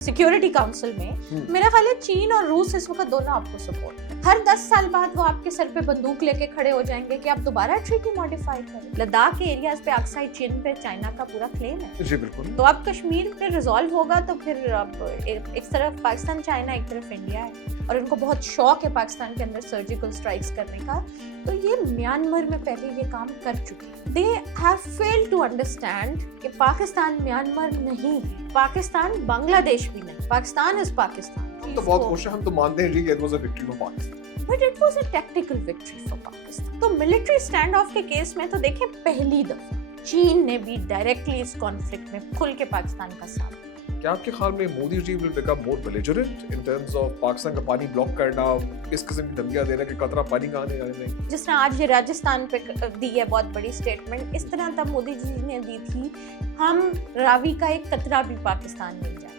Security council में मेरा ख्याल है चीन और रूस इस वक्त दोनों आपको सपोर्ट हर 10 साल बाद वो आपके सर पे बंदूक लेके खड़े हो जाएंगे कि आप दोबारा ट्रीटी मॉडिफाई करें। लद्दाख के एरियाज पे अक्साई चीन पे चाइना का पूरा क्लेम है जी बिल्कुल। तो अब कश्मीर पे रिजॉल्व होगा तो फिर अब एक तरफ पाकिस्तान चाइना एक तरफ इंडिया है और उनको बहुत शौक है पाकिस्तान के अंदर सर्जिकल स्ट्राइक्स करने का। तो ये म्यांमार में पहले ये काम कर चुके हैं। They have failed to understand कि पाकिस्तान म्यांमार नहीं है, पाकिस्तान बांग्लादेश भी नहीं, पाकिस्तान इज पाकिस्तान। हम तो बहुत खुश हैं, हम तो मानते हैं जी कि it was a victory for Pakistan, but it was a tactical victory for Pakistan. तो मिलिट्री स्टैंड ऑफ के केस में तो देखें पहली दफा चीन ने भी डायरेक्टली इस कॉन्फ्लिक्ट में खुल के पाकिस्तान का साथ। क्या आपके ख्याल में Modi ji will become more belligerent in terms of Pakistan का पानी ब्लॉक करना, इस किस्म की धमकियां देना कि कतरा पानी का आने वाला नहीं? जिस तरह आज ये राजस्थान पे दी है बहुत बड़ी स्टेटमेंट, इस तरह तब मोदी जी ने दी थी हम रावी का एक कतरा भी पाकिस्तान नहीं जाए।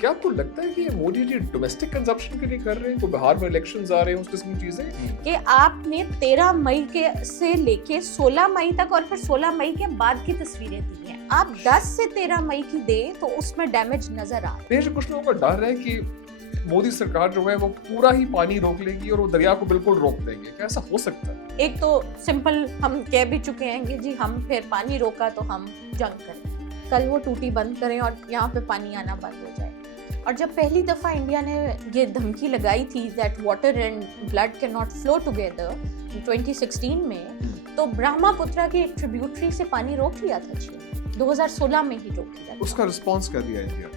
क्या आपको लगता है कि ये मोदी जी डोमेस्टिक कंजप्शन के लिए कर रहे हैं? कोई बिहार में इलेक्शंस आ रहे हैं, उस किस्म की चीजें कि आपने 13 मई के से लेके 16 मई तक और फिर 16 मई के बाद की तस्वीरें दी हैं। आप 10 से 13 मई की दें तो उसमें डैमेज नजर आ रहा है। कुछ लोगों का डर है कि मोदी सरकार जो है वो पूरा ही पानी रोक लेगी और वो दरिया को बिल्कुल रोक देंगे। क्या ऐसा हो सकता है? एक तो सिंपल हम कह भी चुके हैं कि जी हम फिर पानी रोका तो हम जंग करें, कल वो टूटी बंद करें और यहाँ पे पानी आना बंद हो जाए। और जब पहली दफा इंडिया ने ये धमकी लगाई थी that water and blood can not flow together 2016 में, तो ब्रह्मपुत्र की एक ट्रिब्यूटरी से पानी रोक लिया था चीन, 2016 में ही रोक लिया। उसका रिस्पांस कर दिया इंडिया?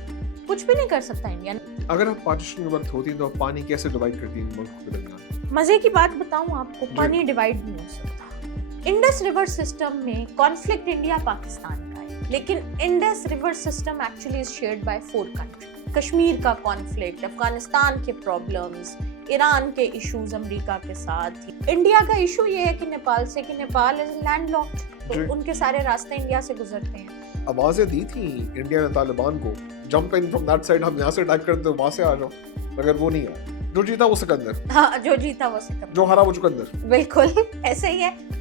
कुछ भी नहीं कर सकता इंडिया। अगर आप पार्टीशन के वक्त होती तो पानी कैसे डिवाइड करती इन मुल्कों के दरमियान? मजे की बात बताऊं आपको, पानी डिवाइड नहीं हो सकता। इंडस रिवर सिस्टम में कॉन्फ्लिक्ट इंडिया पाकिस्तान का है, लेकिन Indus river system actually is shared by 4 country. Kashmir का कॉन्फ्लिक्ट, अफगानिस्तान के प्रॉब्लम्स, ईरान के इश्यूज अमेरिका के साथ। इंडिया का इशू ये है कि नेपाल से, कि नेपाल इज लैंडलॉक्ड, तो उनके सारे रास्ते इंडिया से गुजरते हैं। आवाजें दी थी इंडिया ने तालिबान को, jump in from that side, हम यहाँ से अटैक करते हो वहां से आ जाओ, मगर वो नहीं आया। जो जीता वो सिकंदर। हाँ, जो जीता वो सिकंदर, जो हारा वो चुकंदर। बिल्कुल ऐसे ही है।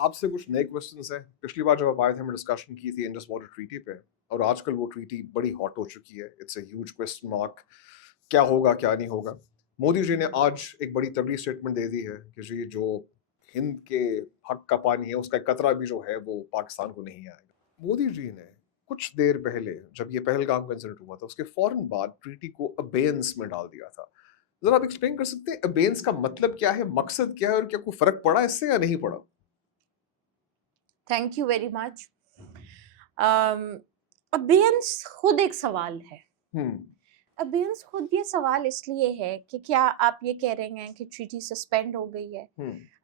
आपसे कुछ नए क्वेश्चंस हैं। पिछली बार जब आप आए थे हमने डिस्कशन की थी इंडस वाटर ट्रीटी पे, और आजकल वो ट्रीटी बड़ी हॉट हो चुकी है। It's a huge question mark, क्या होगा क्या नहीं होगा। मोदी जी ने आज एक बड़ी तगड़ी स्टेटमेंट दे दी है कि जी जो हिंद के हक का पानी है उसका कतरा भी जो है वो पाकिस्तान को नहीं आएगा। मोदी जी ने कुछ देर पहले जब ये पहलगाम का इंसिडेंट हुआ था उसके फौरन बाद ट्रीटी को अबेयंस में डाल दिया था। जरा आप एक्सप्लेन कर सकते हैं अबेयंस का मतलब क्या है, मकसद क्या है, और क्या कोई फर्क पड़ा इससे या नहीं पड़ा? Thank you very much. Abeyance खुद एक सवाल है। अबेयंस खुद ये सवाल इसलिए है कि क्या आप ये कह रहे हैं कि ट्रीटी सस्पेंड हो गई है?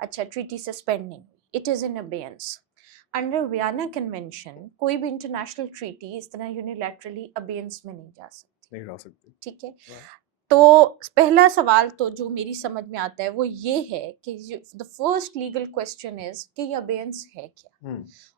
अच्छा, ट्रीटी सस्पेंड नहीं हुई, it is in abeyance. Under Vienna convention कोई भी इंटरनेशनल ट्रीटी इस तरह यूनिलैटरली अबेयंस में नहीं जा सकती। ठीक है, तो पहला सवाल तो जो मेरी समझ में आता है वो ये है कि the first legal question is कि ये अबेयंस है क्या,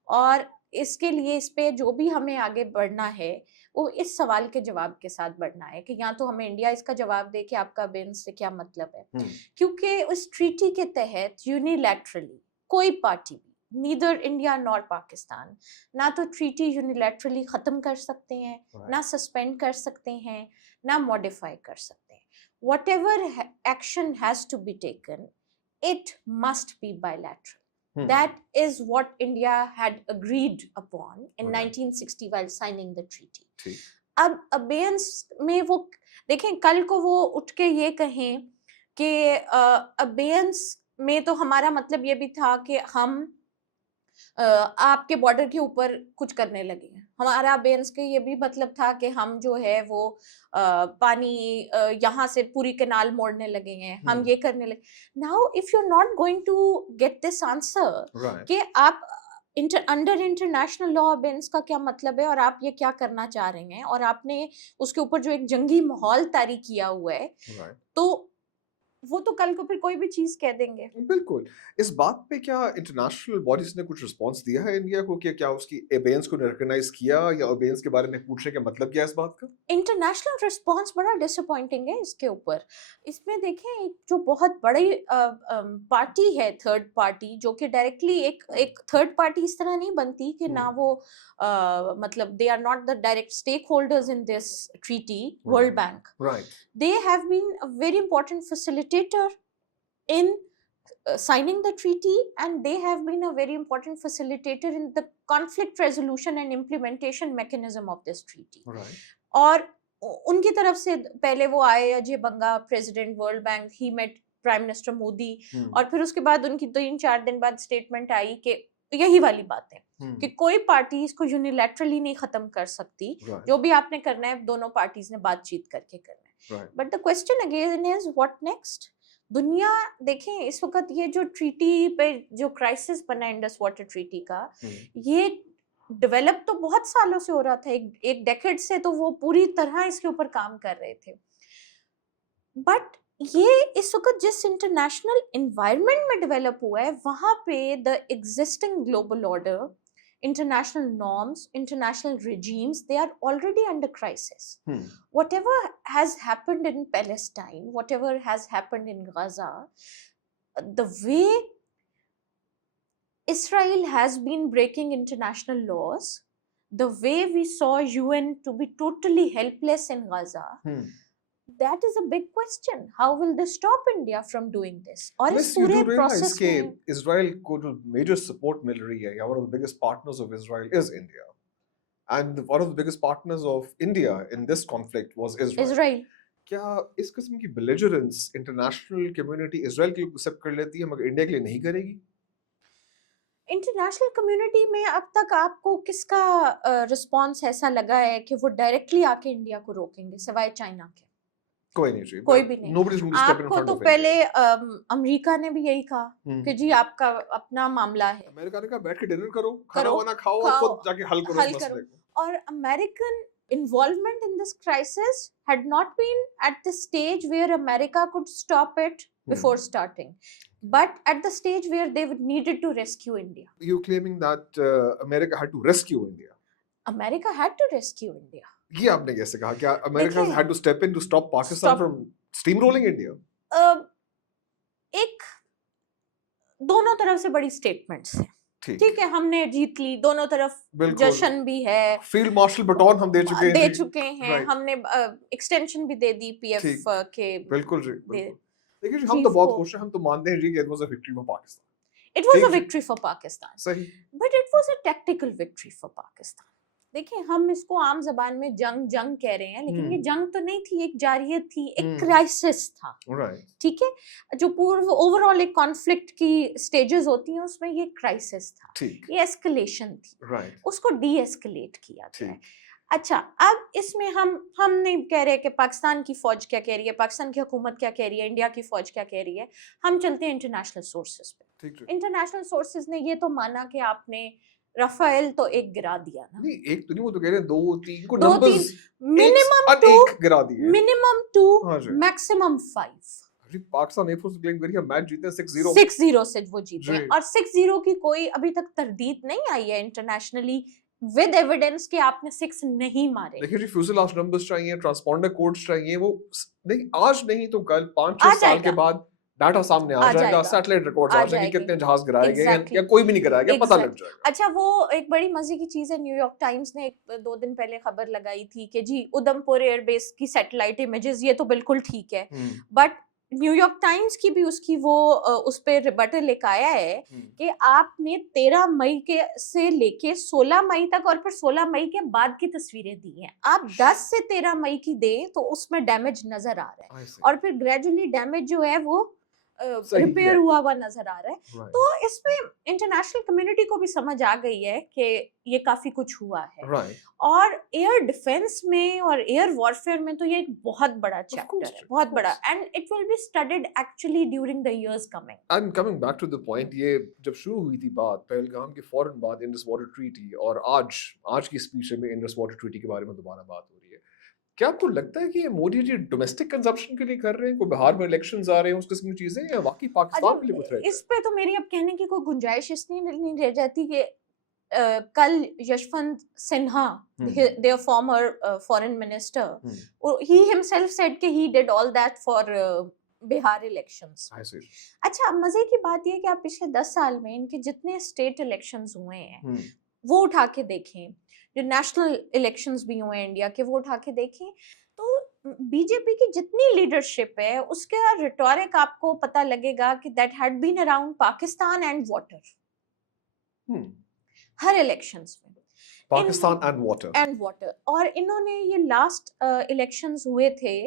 और इसके लिए इस पे जो भी हमें आगे बढ़ना है वो इस सवाल के जवाब के साथ बढ़ना है कि या तो हमें इंडिया इसका जवाब दे कि आपका अबेयंस से क्या मतलब है। क्योंकि उस ट्रीटी के तहत यूनिलैटरली कोई पार्टी भी, नीदर इंडिया नॉर पाकिस्तान, ना तो ट्रीटी यूनिलैटरली खत्म कर सकते हैं, ना सस्पेंड कर सकते हैं, ना मॉडिफाई कर सकते हैं। Whatever action has to be taken, it must be bilateral. That is what India had agreed upon in 1960 while signing the treaty. अब अबेयंस में वो देखें, कल को वो उठ के ये कहें कि अबेयंस में तो हमारा मतलब ये भी था कि हम आपके बॉर्डर के ऊपर कुछ करने लगे हैं। हमारा अबेयंस के ये भी मतलब था कि हम जो है वो पानी यहाँ से पूरी कैनाल मोड़ने लगे हैं, हम ये करने लगे। Now if you are not going to get this answer कि आप अंडर इंटरनेशनल लॉ अबेयंस का क्या मतलब है और आप ये क्या करना चाह रहे हैं, और आपने उसके ऊपर जो एक जंगी माहौल तारी किया हुआ है, तो वो तो कल को फिर कोई भी चीज कह देंगे। बिल्कुल। इस बात पे क्या इंटरनेशनल बॉडीज ने कुछ रिस्पांस दिया है इंडिया को कि क्या उसकी अबेयंस को रिकॉग्नाइज किया या अबेयंस के बारे में पूछने का मतलब क्या है इस बात का? इंटरनेशनल रिस्पांस बड़ा डिसअपॉइंटिंग है इसके ऊपर। इसमें देखें एक जो बहुत बड़ी पार्टी है, थर्ड पार्टी, जो कि डायरेक्टली एक थर्ड पार्टी इस तरह नहीं बनती कि ना वो मतलब they are not the direct stakeholders in this treaty, World Bank. Right. They have been a very important facilitator in signing the treaty, and they have been a very important facilitator in the conflict resolution and implementation mechanism of this treaty. Right. और उनकी तरफ से पहले वो आए, Ajay Banga, president world bank, he met prime minister Modi, और फिर उसके बाद उनकी 3-4 दिन बाद स्टेटमेंट आई कि यही वाली बात है कि कोई पार्टी इसको यूनिलैटरली नहीं खत्म कर सकती, जो भी आपने करना है दोनों पार्टीज ने बातचीत करके करना है। But the question again is what next? दुनिया देखें इस वक्त ये जो ट्रीटी पे जो क्राइसिस बना इंडस वाटर ट्रीटी का, ये डेवलप तो बहुत सालों से हो रहा था, एक डेकेड से तो वो पूरी तरह इसके ऊपर काम कर रहे थे। बट ये इस वक्त जिस इंटरनेशनल एनवायरनमेंट में डेवलप हुआ है, वहां पे the existing global order, international norms, international regimes, they are already under crisis. Whatever has happened in Palestine, whatever has happened in Gaza, the way Israel has been breaking international laws, the way we saw UN to be totally helpless in Gaza, that is a big question. How will this stop India from doing this? Or is पूरे process में Israel को जो major support मिल रही है, या one of the biggest partners of Israel is India, and one of the biggest partners of India in this conflict was Israel. क्या इस किस्म की belligerence international community Israel के लिए accept कर लेती है मगर इंडिया के लिए नहीं करेगी? इंटरनेशनल कम्युनिटी में अब तक आपको किसका रिस्पॉन्स ऐसा लगा है कि वो डायरेक्टली आके इंडिया को रोकेंगे सिवाय चाइना के? कोई नहीं चाहिए, कोई भी नहीं। आपको तो पहले अमेरिका ने भी यही कहा कि जी आपका अपना मामला है। अमेरिका ने कहा बैठ के डिनर करो, खाना वाना खाओ और खुद जाके हल करो इस मसले को। और American involvement in this crisis had not been at the stage where America could stop it before starting, but at the stage where they needed to rescue India. You claiming that America had to rescue India? America had to rescue India. ये आपने कैसे कहा? क्या America had to step in to stop Pakistan from steamrolling India? एक दोनों तरफ से बड़ी स्टेटमेंट्स हैं। ठीक है, हमने जीत ली, दोनों तरफ जश्न भी है, फील्ड मार्शल बटन हम दे चुके हैं, हमने एक्सटेंशन भी दे दी पीएफ के। बिल्कुल जी, देखिए हम तो बहुत खुश हैं, हम तो मानते हैं जी कि it was a victory for Pakistan. It was a victory for Pakistan. सही। But it was a tactical victory for Pakistan. देखिए हम इसको आम जबान में जंग कह रहे हैं, लेकिन ये जंग तो नहीं थी, एक जारियत थी, एक क्राइसिस था। ठीक है, जो पूर्व ओवरऑल एक कॉन्फ्लिक्ट की स्टेजेस होती हैं उसमें ये क्राइसिस था, ये एस्केलेशन थी, उसको डी एस्केलेट किया गया। अच्छा, अब इसमें हम नहीं कह रहे कि पाकिस्तान की फौज क्या कह रही है, पाकिस्तान की हुकूमत क्या कह रही है, इंडिया की फौज क्या कह रही है, हम चलते हैं इंटरनेशनल सोर्सेज पे। इंटरनेशनल सोर्सेज ने ये तो माना कि आपने राफेल तो एक गिरा दिया ना। नहीं, एक तो नहीं, वो तो कह रहे हैं 2-3 को नंबर्स मिनिमम एक गिरा दिए, minimum 2 maximum 5। Pakistan air force claim करी है मैच जीते 6-0 से वो जीते हैं, और 6-0 की कोई अभी तक तरदीद नहीं आई है इंटरनेशनली विद एविडेंस कि आपने 6 नहीं मारे। देखिए जी, फ्यूजलाज नंबर्स चाहिए, ट्रांसपॉन्डर कोड्स चाहिए, वो नहीं आज नहीं तो कल 5-6 साल के बाद डाटा सामने आ जाएगा, सैटेलाइट रिकॉर्ड्स आ जाएंगे, कितने जहाज गिराए गए हैं या कोई भी नहीं गिराया गया, पता लग जाएगा। अच्छा, वो एक बड़ी मजे की चीज है, न्यूयॉर्क टाइम्स ने 1-2 दिन पहले खबर लगाई थी कि जी उधमपुर एयरबेस की सैटेलाइट इमेजेस, ये तो बिल्कुल ठीक है, बट न्यूयॉर्क टाइम्स की भी उसकी वो उस पे रिबटल लेकर आया है कि आपने 13 मई के से लेके 16 मई तक और फिर 16 मई के बाद की तस्वीरें दी हैं। आप 10 से 13 मई की दें तो उसमें डैमेज नजर आ रहा है, और फिर ग्रेजुअली डैमेज जो है वो रिपेयर हुआ नजर आ रहा है। तो इसमें इंटरनेशनल कम्युनिटी को भी समझ आ गई है कि ये काफी कुछ हुआ है, और एयर डिफेंस में और एयर वॉरफेयर में तो ये एक बहुत बड़ा चैप्टर है, बहुत बड़ा, and it will be studied actually during the years coming. And coming back to the point, ये जब शुरू हुई थी बात पहलगाम के फौरन बाद इंडस वाटर ट्रीटी, और आज की स्पीच में इंडस वाटर ट्रीटी के बारे में दोबारा बात हो रही है, क्या आपको लगता है कि ये मोदी जी डोमेस्टिक कंजम्पशन के लिए कर रहे हैं, कोई बिहार में इलेक्शंस आ रहे हैं उस किस्म की चीजें, या वाकई पाकिस्तान के लिए कुछ रहता इस पे तो मेरी अब कहने की कोई गुंजाइश इसलिए नहीं रह जाती कि कल Yashwant Sinha, their former foreign minister, he himself said कि he did all that for Bihar elections. अच्छा, अब मजे की बात ये है कि आप पिछले 10 साल में इनके जितने स्टेट इलेक्शंस हुए हैं वो उठा के देखें, जो नेशनल इलेक्शंस भी हुए हैं इंडिया के वो उठा के देखें, तो बीजेपी की जितनी लीडरशिप है उसका रिटोरिक आपको पता लगेगा कि that had been around Pakistan and water हर इलेक्शंस में. Pakistan and water. और इन्होंने ये लास्ट इलेक्शंस हुए थे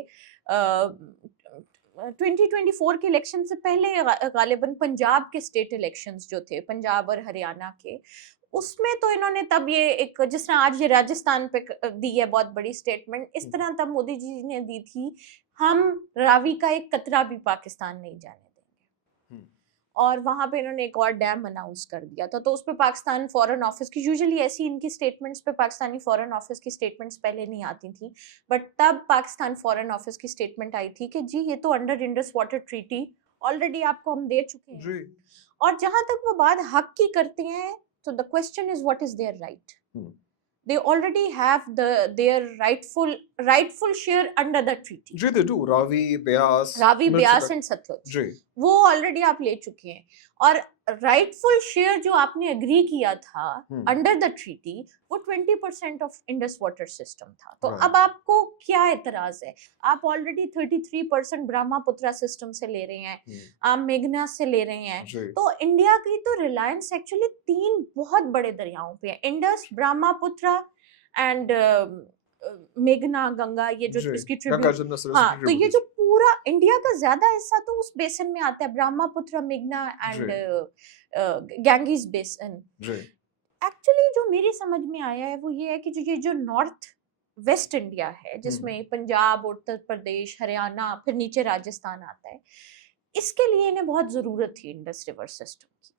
2024 के इलेक्शन से पहले गालिबन पंजाब के स्टेट इलेक्शंस जो थे, पंजाब और हरियाणा के, उसमें तो इन्होंने तब ये एक, जिस तरह आज ये राजस्थान पे दी है बहुत बड़ी स्टेटमेंट, इस तरह तब मोदी जी ने दी थी, हम रावी का एक कतरा भी पाकिस्तान नहीं जाने देंगे. और वहां पे इन्होंने एक और डैम अनाउंस कर दिया था, तो उस पे पाकिस्तान फॉरेन ऑफिस की, यूजुअली ऐसी इनकी स्टेटमेंट्स पे पाकिस्तानी फॉरेन ऑफिस की स्टेटमेंट्स पहले नहीं आती थी, बट तब पाकिस्तान फॉरेन ऑफिस की स्टेटमेंट आई थी कि जी ये तो under Indus water treaty already आपको हम दे चुके हैं. और जहां तक वो बात हक की करते हैं, तो the question is what is their right. They already have their rightful share under the treaty. जी, they do. Ravi, Beas and Satluj. जी. वो ऑलरेडी आप ले चुके हैं, और राइटफुल शेयर जो आपने एग्री किया था अंडर द ट्रीटी वो 20% ऑफ इंडस वाटर सिस्टम था. तो अब आपको क्या एतराज है? आप ऑलरेडी 33% ब्रह्मपुत्रा सिस्टम से ले रहे हैं, आप मेघना से ले रहे हैं. तो इंडिया की तो रिलायंस एक्चुअली 3 बहुत बड़े दरियाओं पे है, इंडस, ब्रह्मपुत्रा एंड मेघना, गंगा, ये जो इसकी ट्रिब्यूट. हाँ, तो ये जो पूरा इंडिया का ज्यादा हिस्सा तो उस बेसन में आता है, ब्रह्मपुत्र, मेघना एंड गैंगीज बेसन. एक्चुअली जो मेरी समझ में आया है वो ये है कि ये जो नॉर्थ वेस्ट इंडिया है, जिसमें पंजाब, उत्तर प्रदेश, हरियाणा, फिर नीचे राजस्थान आता है, इसके लिए इन्हें बहुत जरूरत थी इंडस रिवर सिस्टम की.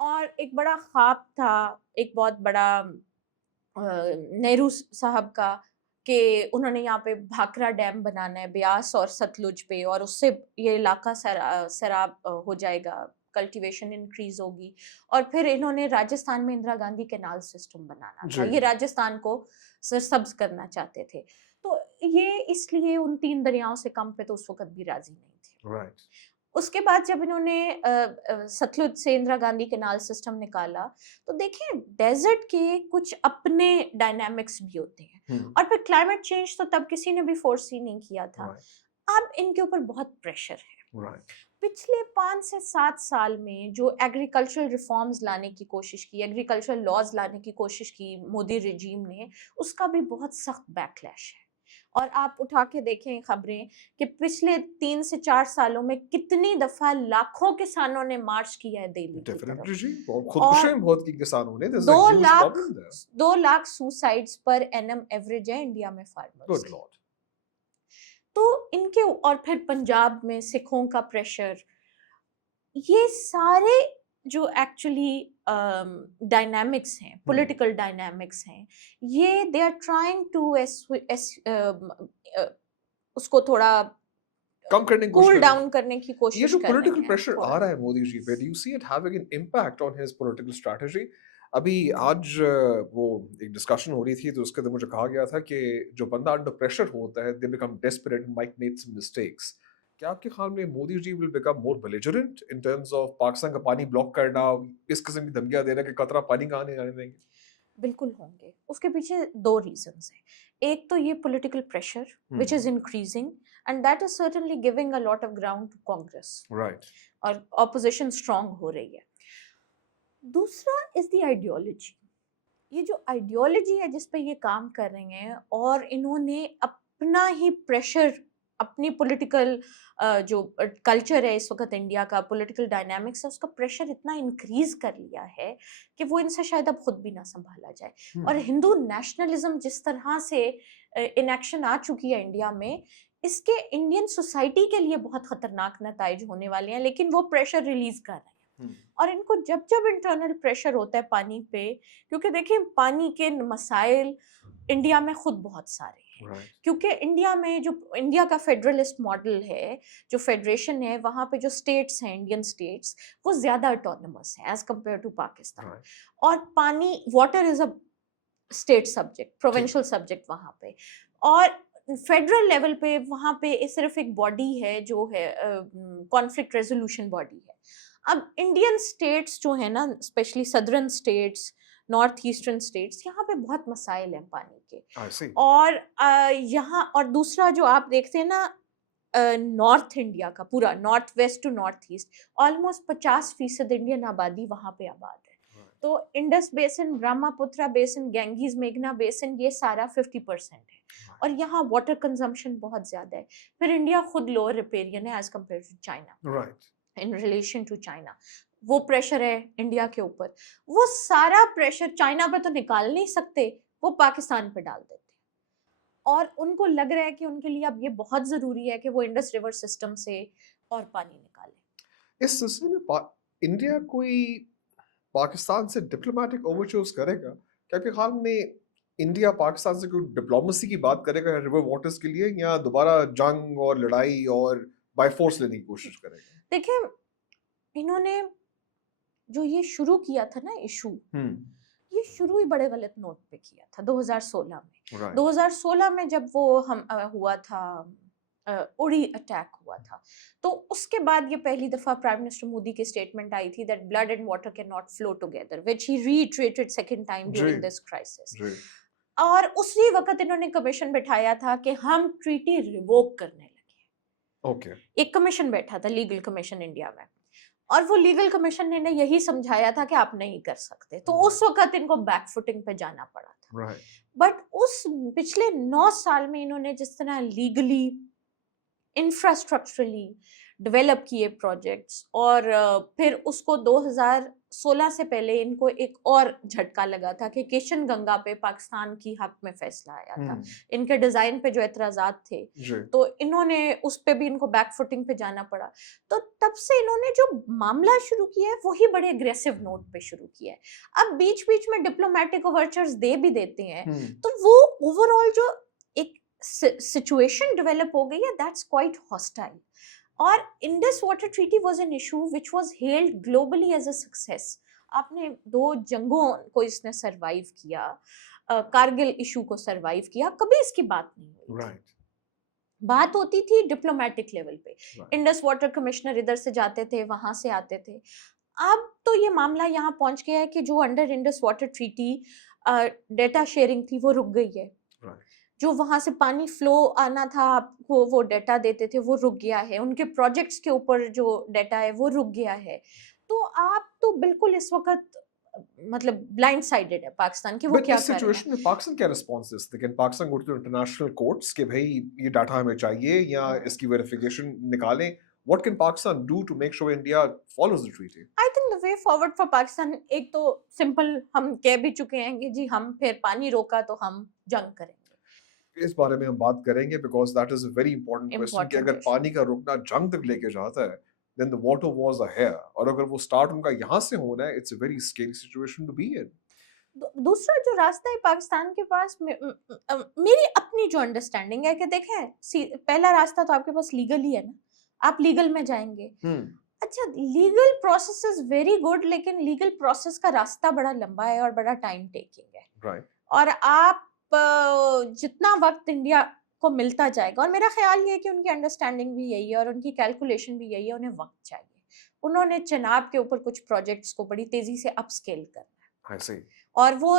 और एक बड़ा ख्वाब था, एक बहुत बड़ा नेहरू साहब का, कि उन्होंने यहाँ पे भाखड़ा डैम बनाना है ब्यास और सतलुज पे, और उससे ये इलाका सैराब हो जाएगा, कल्टीवेशन इंक्रीज होगी. और फिर इन्होंने राजस्थान में इंदिरा गांधी कैनाल सिस्टम बनाना था, ये राजस्थान को सरसब्ज करना चाहते थे. तो ये इसलिए उन 3 दरियाओं से कम पे तो उस वक्त भी राजी नहीं थे. उसके बाद जब इन्होंने सतलुज से इंदिरा गांधी कैनाल सिस्टम निकाला, तो देखें डेजर्ट के कुछ अपने डायनामिक्स भी होते हैं, और फिर क्लाइमेट चेंज तो तब किसी ने भी फोर्सी नहीं किया था. अब इनके ऊपर बहुत प्रेशर है. पिछले 5 से 7 साल में जो एग्रीकल्चरल रिफॉर्म्स लाने की कोशिश की, एग्रीकल्चरल लॉज लाने की कोशिश की मोदी रिजीम ने, उसका भी बहुत सख्त बैकलैश है. और आप उठा के देखें खबरें कि पिछले 3 से 4 सालों में कितनी दफा लाखों किसानों ने मार्च किया है दिल्ली की तरफ. खुदकुशी बहुत की किसानों ने. 2 lakh suicides per annum average है इंडिया में फार्मर्स. तो इनके, और फिर पंजाब में सिखों का प्रेशर, ये सारे जो एक्चुअली डायनामिक्स हैं, पॉलिटिकल डायनामिक्स हैं, ये दे आर ट्राइंग टू उसको थोड़ा कम करने की कूल डाउन करने की कोशिश. ये जो पॉलिटिकल प्रेशर आ रहा है मोदी जी पे, do you see it having an impact on his political strategy? अभी आज वो एक डिस्कशन हो रही थी, तो उसके अंदर मुझे कहा गया था कि जो बंदा अंडर प्रेशर होता है, they become desperate and might make some mistakes. क्या आपके ख्याल में Modi ji will become more belligerent in terms of Pakistan का पानी ब्लॉक करना, इस किस्म की धमकियां देना कि कतरा पानी कहां नहीं आने देंगे? बिल्कुल होंगे. उसके पीछे 2 रीजंस हैं. एक तो ये political pressure which is increasing, and that is certainly giving a lot of ground to Congress. और ऑपोजिशन स्ट्रांग हो रही है. दूसरा इज द आइडियोलॉजी. ये जो आइडियोलॉजी है जिस पे ये काम कर रहे हैं, और इन्होंने अपना ही प्रेशर, अपनी पॉलिटिकल जो कल्चर है इस वक्त इंडिया का, पॉलिटिकल डायनामिक्स है, उसका प्रेशर इतना इंक्रीज कर लिया है कि वो इनसे शायद अब खुद भी ना संभाला जाए. और हिंदू नेशनलिज्म जिस तरह से इन एक्शन आ चुकी है इंडिया में, इसके इंडियन सोसाइटी के लिए बहुत खतरनाक नताइज होने वाले हैं. लेकिन वो प्रेशर रिलीज कर रहे हैं, और इनको जब जब इंटरनल प्रेशर होता है पानी पे, क्योंकि देखिए पानी के मसाइल इंडिया में खुद बहुत सारे हैं. Right. क्योंकि इंडिया में जो इंडिया का फेडरलिस्ट मॉडल है, जो फेडरेशन है, वहाँ पे जो स्टेट्स हैं, इंडियन स्टेट्स, वो ज़्यादा ऑटोनमस हैं as compare to Pakistan. Right. और पानी, water is a state subject, provincial subject वहाँ पे। और फेडरल लेवल पे वहाँ पे सिर्फ एक बॉडी है जो है कॉन्फ्लिक्ट रेजोल्यूशन बॉडी है। अब इंडियन स्टेट्स जो है ना, specially southern states, north eastern states, यहाँ पे बहुत मसाइल हैं पानी के। और यहाँ, और दूसरा जो आप देखते हैं ना, नॉर्थ इंडिया का पूरा, north west to north east, almost 50% Indian आबादी वहाँ पे आबाद है। तो इंडस बेसिन, ब्रह्मपुत्र बेसिन, गैंगीज मेघना बेसिन, ये सारा 50% है। और यहाँ वाटर कंजम्पशन बहुत ज्यादा है। फिर इंडिया खुद लोअर रिपेरियन है as compare to China, in relation to China. वो प्रेशर है इंडिया के ऊपर, वो सारा प्रेशर चाइना पे तो निकाल नहीं सकते, वो पाकिस्तान पे डाल देते हैं। और उनको लग रहा है कि उनके लिए अब ये बहुत जरूरी है कि वो इंडस रिवर सिस्टम से और पानी निकाले। इस सिलसिले में इंडिया कोई पाकिस्तान से डिप्लोमेटिक ओवरचर्स करेगा क्या? आपके ख्याल में इंडिया पाकिस्तान से कोई डिप्लोमेसी की बात करेगा रिवर वाटर्स के लिए, या दोबारा जंग और लड़ाई और बाय फोर्स लेने की कोशिश करेगा? देखिए, इन्होंने जो ये शुरू किया था ना इशू, ये शुरू ही बड़े गलत नोट पे किया था 2016 में। 2016 में जब वो हुआ था, उड़ी अटैक हुआ था, तो उसके बाद ये पहली दफा प्राइम मिनिस्टर मोदी की स्टेटमेंट आई थी that blood and water can not flow together, which he reiterated second time during this crisis. और उसी वक्त इन्होंने कमीशन बैठाया था कि हम ट्रीटी रिवोक करने लगे। एक कमीशन बैठा था, लीगल कमीशन इंडिया में, और वो लीगल कमीशन ने यही समझाया था कि आप नहीं कर सकते। तो उस वक्त इनको बैकफुटिंग पे जाना पड़ा था। बट उस पिछले 9 साल में इन्होंने जिस तरह लीगली, इंफ्रास्ट्रक्चरली डेवलप किए प्रोजेक्ट्स, और फिर उसको 2016 से पहले इनको एक और झटका लगा था कि किशन गंगा पे पाकिस्तान की हक में फैसला आया था, इनके डिजाइन पे जो एतराजात थे, तो इन्होंने उस पे भी इनको बैकफुटिंग पे जाना पड़ा। तो तब से इन्होंने जो मामला शुरू किया है वही बड़े अग्रेसिव नोट पे शुरू किया है। अब बीच बीच में डिप्लोमेटिक ओवरचर्स दे भी देते हैं, तो वो ओवरऑल जो एक सिचुएशन डेवलप हो गई है, दैट्स क्वाइट हॉस्टाइल। और Indus water treaty was an issue which was held globally as a success. आपने 2 जंगों को इसने सरवाइव किया, कारगिल इशू को सरवाइव किया, कभी इसकी बात नहीं हुई। बात होती थी डिप्लोमेटिक लेवल पे। इंडस वाटर कमिश्नर इधर से जाते थे, वहां से आते थे। अब तो ये मामला यहाँ पहुंच गया है कि जो under Indus water treaty data sharing थी वो रुक गई है। जो वहां से पानी फ्लो आना था, आपको वो डाटा देते थे, वो रुक गया है। उनके प्रोजेक्ट्स के ऊपर जो डाटा है वो रुक गया है। तो आप तो बिल्कुल इस वक्त मतलब ब्लाइंड साइडेड है पाकिस्तान की, वो क्या कर रहा है। सिचुएशन में पाकिस्तान क्या रिस्पांस है? Can Pakistan go to international courts कि भाई ये डाटा हमें चाहिए या इसकी वेरिफिकेशन निकालें? What can Pakistan do to make sure India follows the treaty? I think the way forward for Pakistan, एक तो सिंपल हम कह भी चुके हैं कि जी हम फिर पानी रोका तो हम जंग करेंगे। इस बारे में हम बात करेंगे because that is a very important question कि अगर पानी का रुकना जंग तक लेके जाता है, then the water wars are here, और अगर वो स्टार्ट उनका यहाँ से होना है, it's a very scary situation to be in. दूसरा जो रास्ता है पाकिस्तान के पास, मेरी अपनी जो अंडरस्टैंडिंग है कि देखें, पहला रास्ता तो आपके पास लीगल ही है ना, आप लीगल में जाएंगे। अच्छा, legal process is very good, लेकिन लीगल प्रोसेस का रास्ता बड़ा लंबा है और बड़ा टाइम टेकिंग है। और आप जितना वक्त इंडिया को मिलता जाएगा, और मेरा ख्याल ये है कि उनकी अंडरस्टैंडिंग भी यही है और उनकी कैलकुलेशन भी यही है, उन्हें वक्त चाहिए। उन्होंने चनाब के ऊपर कुछ प्रोजेक्ट्स को बड़ी तेजी से अपस्केल करना है, और वो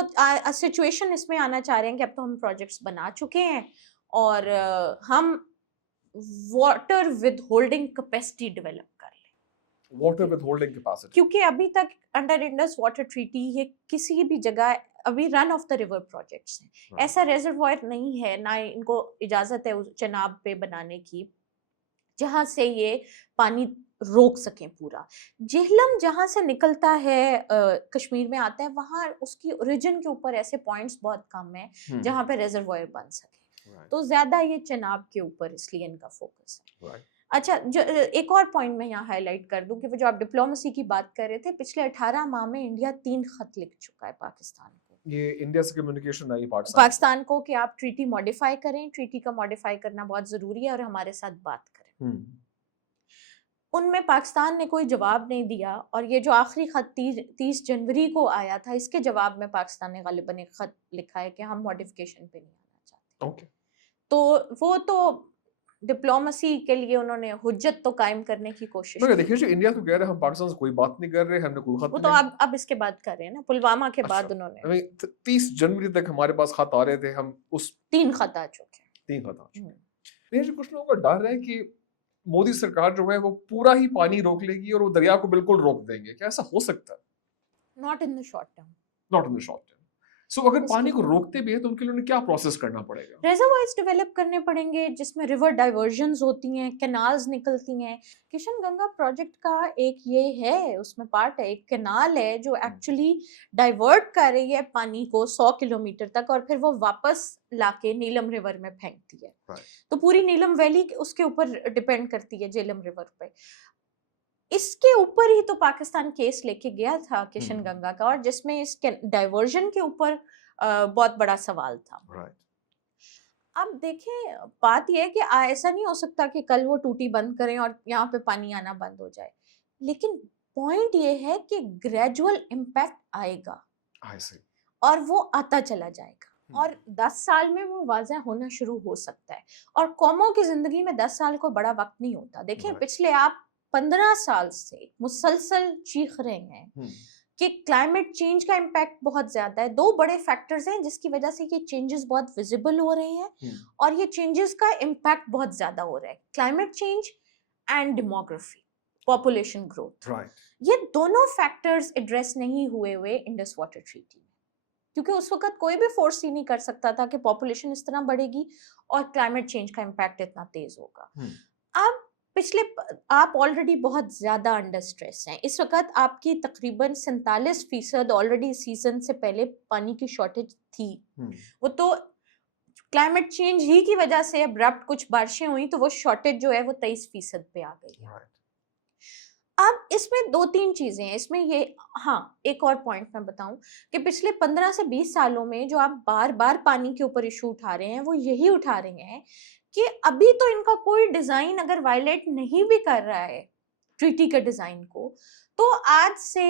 सिचुएशन इसमें आना चाह रहे हैं कि अब तो हम प्रोजेक्ट्स बना चुके हैं और हम वाटर विदहोल्डिंग कैपेसिटी डेवलप कर लें। वाटर विदहोल्डिंग कैपेसिटी, क्योंकि अभी तक अंडर इंडस वाटर ट्रीटी ये किसी भी जगह अभी run of the river projects हैं। ऐसा रेजर्वॉयर नहीं है, ना इनको इजाजत है चनाब पे बनाने की जहां से ये पानी रोक सकें पूरा। जेहलम जहां से निकलता है कश्मीर में आता है, वहां उसकी ओरिजिन के ऊपर ऐसे पॉइंट्स बहुत कम है जहां पे रेजर्वॉयर बन सके। तो ज्यादा ये चनाब के ऊपर इसलिए इनका फोकस है। अच्छा, जो एक और पॉइंट मैं यहाँ हाईलाइट कर दूं कि वो जो आप डिप्लोमेसी की बात कर रहे थे, पिछले 18 माह में इंडिया 3 खत लिख चुका है पाकिस्तान को। ये इंडिया से कम्युनिकेशन आई पाकिस्तान को कि आप ट्रीटी मॉडिफाई करें, ट्रीटी का मॉडिफाई करना बहुत जरूरी है और हमारे साथ बात करें। उनमें पाकिस्तान ने कोई जवाब नहीं दिया और ये जो आखिरी खत 30 जनवरी को आया था, इसके जवाब में पाकिस्तान ने गालिबन एक खत लिखा है कि हम मॉडिफिकेशन पे नहीं आना चाहते। ओके। तो वो तो डिप्लोमेसी के लिए उन्होंने हुज्जत तो कायम करने की कोशिश मगर की। देखिए जो इंडिया तो कह रहे हैं हम पाकिस्तान से कोई बात नहीं कर रहे, हमने कोई खत वो तो नहीं। अब इसके बाद कर रहे हैं ना, पुलवामा के बाद अच्छा, उन्होंने 30 जनवरी तक हमारे पास खत आ रहे थे, हम उस 3 खत आ चुके हैं। 3 खत आ चुके। ये जो कुछ लोगों का डर है कि मोदी सरकार जो है वो पूरा ही पानी रोक लेगी और वो दरिया को बिल्कुल रोक देंगे, क्या ऐसा हो सकता है? Not in the short term. Not in the short term. So अगर पानी को रोकते भी है तो उनके लिए उन्हें क्या प्रोसेस करना पड़ेगा? रिजर्वायर्स डेवलप करने पड़ेंगे जिसमें रिवर डाइवर्जन्स होती हैं, कैनाल्स निकलती हैं। किशन गंगा प्रोजेक्ट का एक ये है, उसमें पार्ट है, एक कैनाल है जो एक्चुअली डाइवर्ट कर रही है पानी को 100 किलोमीटर तक और फिर वो वापस लाके नीलम रिवर में फेंकती है। तो पूरी नीलम वैली उसके ऊपर डिपेंड करती है, झेलम रिवर पे। इसके ऊपर ही तो पाकिस्तान केस लेके गया था किशन गंगा का, और जिसमें इस डाइवर्जन के ऊपर बहुत बड़ा सवाल था। अब देखें, बात यह है कि ऐसा नहीं हो सकता कि कल वो टूटी बंद करें और यहाँ पे पानी आना बंद हो जाए, लेकिन पॉइंट ये है कि ग्रेजुअल इम्पैक्ट आएगा और वो आता चला जाएगा और 10 साल में वो वाज़ह होना शुरू हो सकता है। और कौमों की जिंदगी में 10 साल को बड़ा वक्त नहीं होता। देखें, पिछले आप 15 साल से मुसलसल चीख रहे हैं कि क्लाइमेट चेंज का इम्पैक्ट बहुत ज्यादा है। 2 बड़े फैक्टर्स हैं जिसकी वजह से ये चेंजेस बहुत विजिबल हो रहे हैं और ये चेंजेस का इम्पैक्ट बहुत ज्यादा हो रहा है, climate change and demography, population growth. ये दोनों फैक्टर्स एड्रेस नहीं हुए इंडस वाटर ट्रीटी में, क्योंकि उस वक्त कोई भी फोर्स ही नहीं कर सकता था कि पॉपुलेशन इस तरह बढ़ेगी और क्लाइमेट चेंज का इम्पैक्ट इतना तेज होगा। अब आप ऑलरेडी बहुत ज्यादा अंडर स्ट्रेस हैं। इस वक्त आपकी तकरीबन 47% ऑलरेडी सीजन से पहले पानी की शॉर्टेज थी। वो तो क्लाइमेट चेंज ही की वजह से अब्रप्ट कुछ बारिशें हुई तो वो शॉर्टेज जो है वो 23% पे आ गई है। अब इसमें 2-3 चीजें हैं इसमें। ये एक और पॉइंट मैं बताऊं कि पिछले 15 से 20 सालों में जो आप बार बार पानी के ऊपर इशू उठा रहे हैं वो यही उठा रहे हैं कि अभी तो इनका कोई डिजाइन अगर वायलेट नहीं भी कर रहा है ट्रीटी के डिजाइन को, तो आज से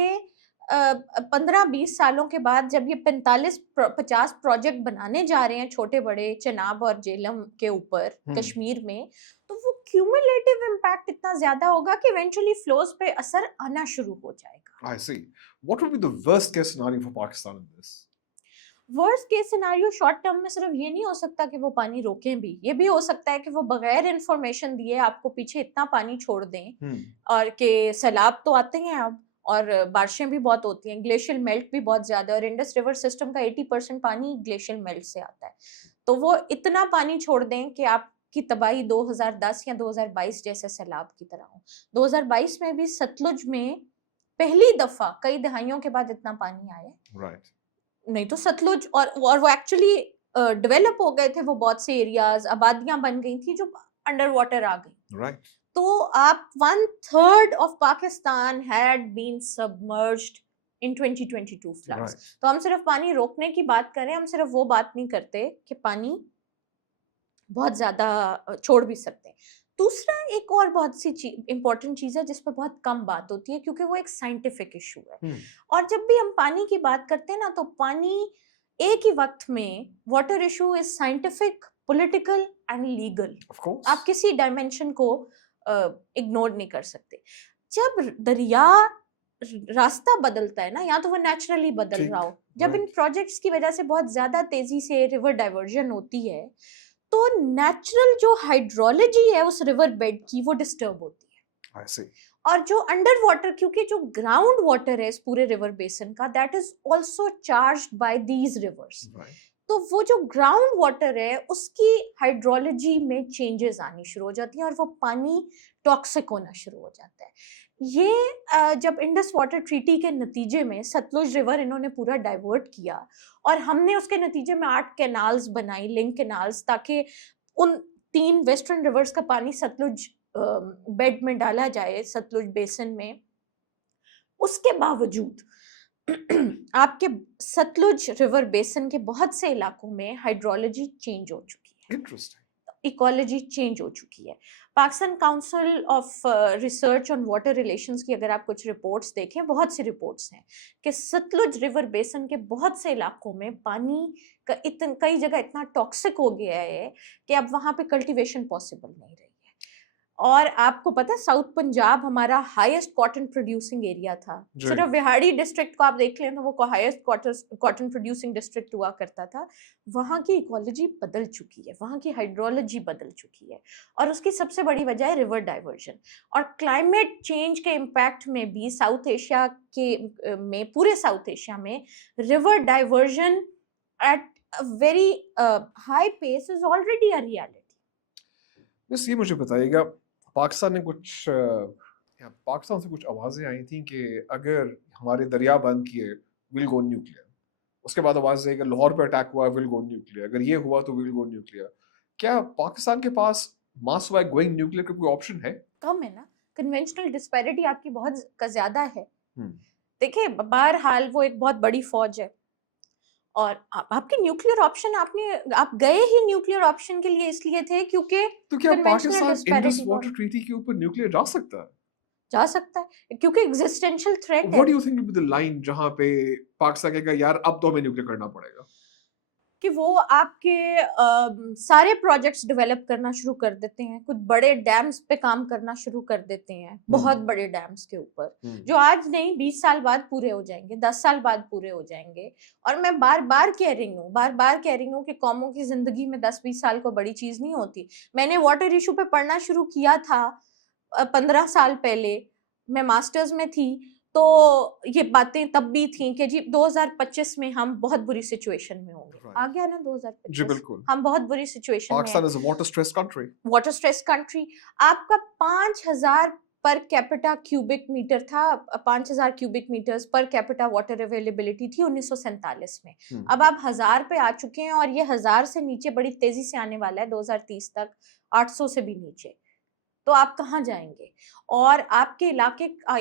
15-20 सालों के बाद जब ये 45-50 प्रोजेक्ट बनाने जा रहे हैं छोटे बड़े चनाब और झेलम के ऊपर कश्मीर में, तो वो क्यूमुलेटिव इम्पैक्ट इतना ज्यादा होगा कि इवेंचुअली फ्लोज पे असर आना शुरू हो जाएगा। I see. What would be the worst case scenario for Pakistan in this? Worst case scenario short term में सिर्फ ये नहीं हो सकता कि वो पानी रोकें भी, ये भी हो सकता है कि वो बगैर इंफॉर्मेशन दिए आपको पीछे इतना पानी छोड़ दें और कि सैलाब तो आते हैं अब और बारिशें भी बहुत होती हैं, ग्लेशियल मेल्ट भी बहुत ज्यादा, और इंडस रिवर सिस्टम का 80% पानी ग्लेशियल मेल्ट से आता है। तो वो इतना पानी छोड़ दें कि आपकी तबाही 2010 या 2022 जैसे सैलाब की तरह हो। 2022 में भी सतलुज में पहली दफा कई दहाइयों के बाद इतना पानी आया। नहीं तो सतलुज और वो एक्चुअली डेवलप हो गए थे, वो बहुत से एरियाज, आबादियां बन गई थी जो अंडर वाटर आ गई। तो आप 1/3 of Pakistan had been submerged in 2022 floods. तो हम सिर्फ पानी रोकने की बात करें, हम सिर्फ वो बात नहीं करते कि पानी बहुत ज्यादा छोड़ भी सकते हैं। दूसरा एक और बहुत सी इंपॉर्टेंट चीज है जिस पर बहुत कम बात होती है क्योंकि वो एक साइंटिफिक इशू है। और जब भी हम पानी की बात करते हैं ना, तो पानी एक ही वक्त में water issue is scientific, political and legal. आप किसी डायमेंशन को इग्नोर नहीं कर सकते। जब दरिया रास्ता बदलता है ना, या तो वो नेचुरली बदल रहा हो, जब इन प्रोजेक्ट्स की वजह से बहुत ज्यादा तेजी से रिवर डाइवर्जन होती है तो नेचुरल जो हाइड्रोलॉजी है उस रिवर बेड की वो डिस्टर्ब होती है। और जो अंडर वाटर, क्योंकि जो ग्राउंड वाटर है इस पूरे रिवर बेसन का, that is also charged bye these rivers. तो वो जो ग्राउंड वाटर है उसकी हाइड्रोलॉजी में चेंजेस आनी शुरू हो जाती हैं और वो पानी टॉक्सिक होना शुरू हो जाता है। ये जब इंडस वाटर ट्रीटी के नतीजे में सतलुज रिवर इन्होंने पूरा डाइवर्ट किया और हमने उसके नतीजे में 8 कैनाल्स बनाई, लिंक कैनाल्स, ताकि उन 3 वेस्टर्न रिवर्स का पानी सतलुज बेड में डाला जाए सतलुज बेसिन में, उसके बावजूद आपके सतलुज रिवर बेसिन के बहुत से इलाकों में हाइड्रोलॉजी चेंज हो चुकी है, इंटरेस्टिंग, इकोलॉजी चेंज हो चुकी है। Pakistan council of research on water relations की अगर आप कुछ रिपोर्ट्स देखें, बहुत सी रिपोर्ट्स हैं कि सतलुज रिवर बेसिन के बहुत से इलाकों में पानी का कई जगह इतना टॉक्सिक हो गया है कि अब वहाँ पे कल्टीवेशन पॉसिबल नहीं रही है। और आपको पता है साउथ पंजाब हमारा हाईएस्ट कॉटन प्रोड्यूसिंग एरिया था, सिर्फ विहाड़ी डिस्ट्रिक्ट को आप देख लें तो वो हाईएस्ट कॉटन प्रोड्यूसिंग डिस्ट्रिक्ट हुआ करता था। वहाँ की इकोलॉजी बदल चुकी है, वहाँ की हाइड्रोलॉजी बदल चुकी है, और उसकी सबसे बड़ी वजह है रिवर डाइवर्जन। और क्लाइमेट चेंज के इम्पैक्ट में भी साउथ एशिया के में पूरे साउथ एशिया में river diversion at very high pace is already a reality. बस ये मुझे बताइएगा, पाकिस्तान ने पाकिस्तान से कुछ आवाज़ें आई थी कि अगर हमारे दरिया बंद किए विल गो न्यूक्लियर, उसके बाद आवाज़ आई कि लाहौर पे अटैक हुआ विल गो न्यूक्लियर, अगर ये हुआ तो विल गो न्यूक्लियर। क्या पाकिस्तान के पास मास वाई गोइंग न्यूक्लियर का कोई ऑप्शन है? कम है ना, कन्वेंशनल डिस्पैरिटी आपकी बहुत ज्यादा है। देखिए बहरहाल वो एक बहुत बड़ी फौज है, और आपके न्यूक्लियर ऑप्शन आप गए ही न्यूक्लियर ऑप्शन के लिए इसलिए थे क्योंकि तो क्या पाकिस्तान इंडस वाटर ट्रीटी के ऊपर न्यूक्लियर जा सकता है? जा सकता है क्योंकि एग्जिस्टेंशियल थ्रेट है। What do you think will be the line जहां पे पाकिस्तान कहेगा यार अब तो हमें न्यूक्लियर करना पड़ेगा? कि वो आपके सारे प्रोजेक्ट्स डेवलप करना शुरू कर देते हैं, कुछ बड़े डैम्स पे काम करना शुरू कर देते हैं, बहुत बड़े डैम्स के ऊपर, जो आज नहीं 20 साल बाद पूरे हो जाएंगे, 10 साल बाद पूरे हो जाएंगे। और मैं बार बार कह रही हूँ कि कौमों की जिंदगी में 10-20 साल को बड़ी चीज नहीं होती। मैंने वाटर इशू पे पढ़ना शुरू किया था 15 साल पहले, मैं मास्टर्स में थी, तो ये बातें तब भी थी कि जी 2025 में हम बहुत बुरी सिचुएशन में होंगे। आ गया ना 2025, जी बिल्कुल, हम बहुत बुरी सिचुएशन में हैं। Pakistan is a water stress country. Water stress country. आपका 5000 पर कैपिटा क्यूबिक मीटर था, 5000 cubic metres per capita water availability थी 1947 में। अब आप 1000 पे आ चुके हैं, और ये 1000 से नीचे बड़ी तेजी से आने वाला है 2030 तक, 800 से भी नीचे। तो आप कहाँ जाएंगे? और आपके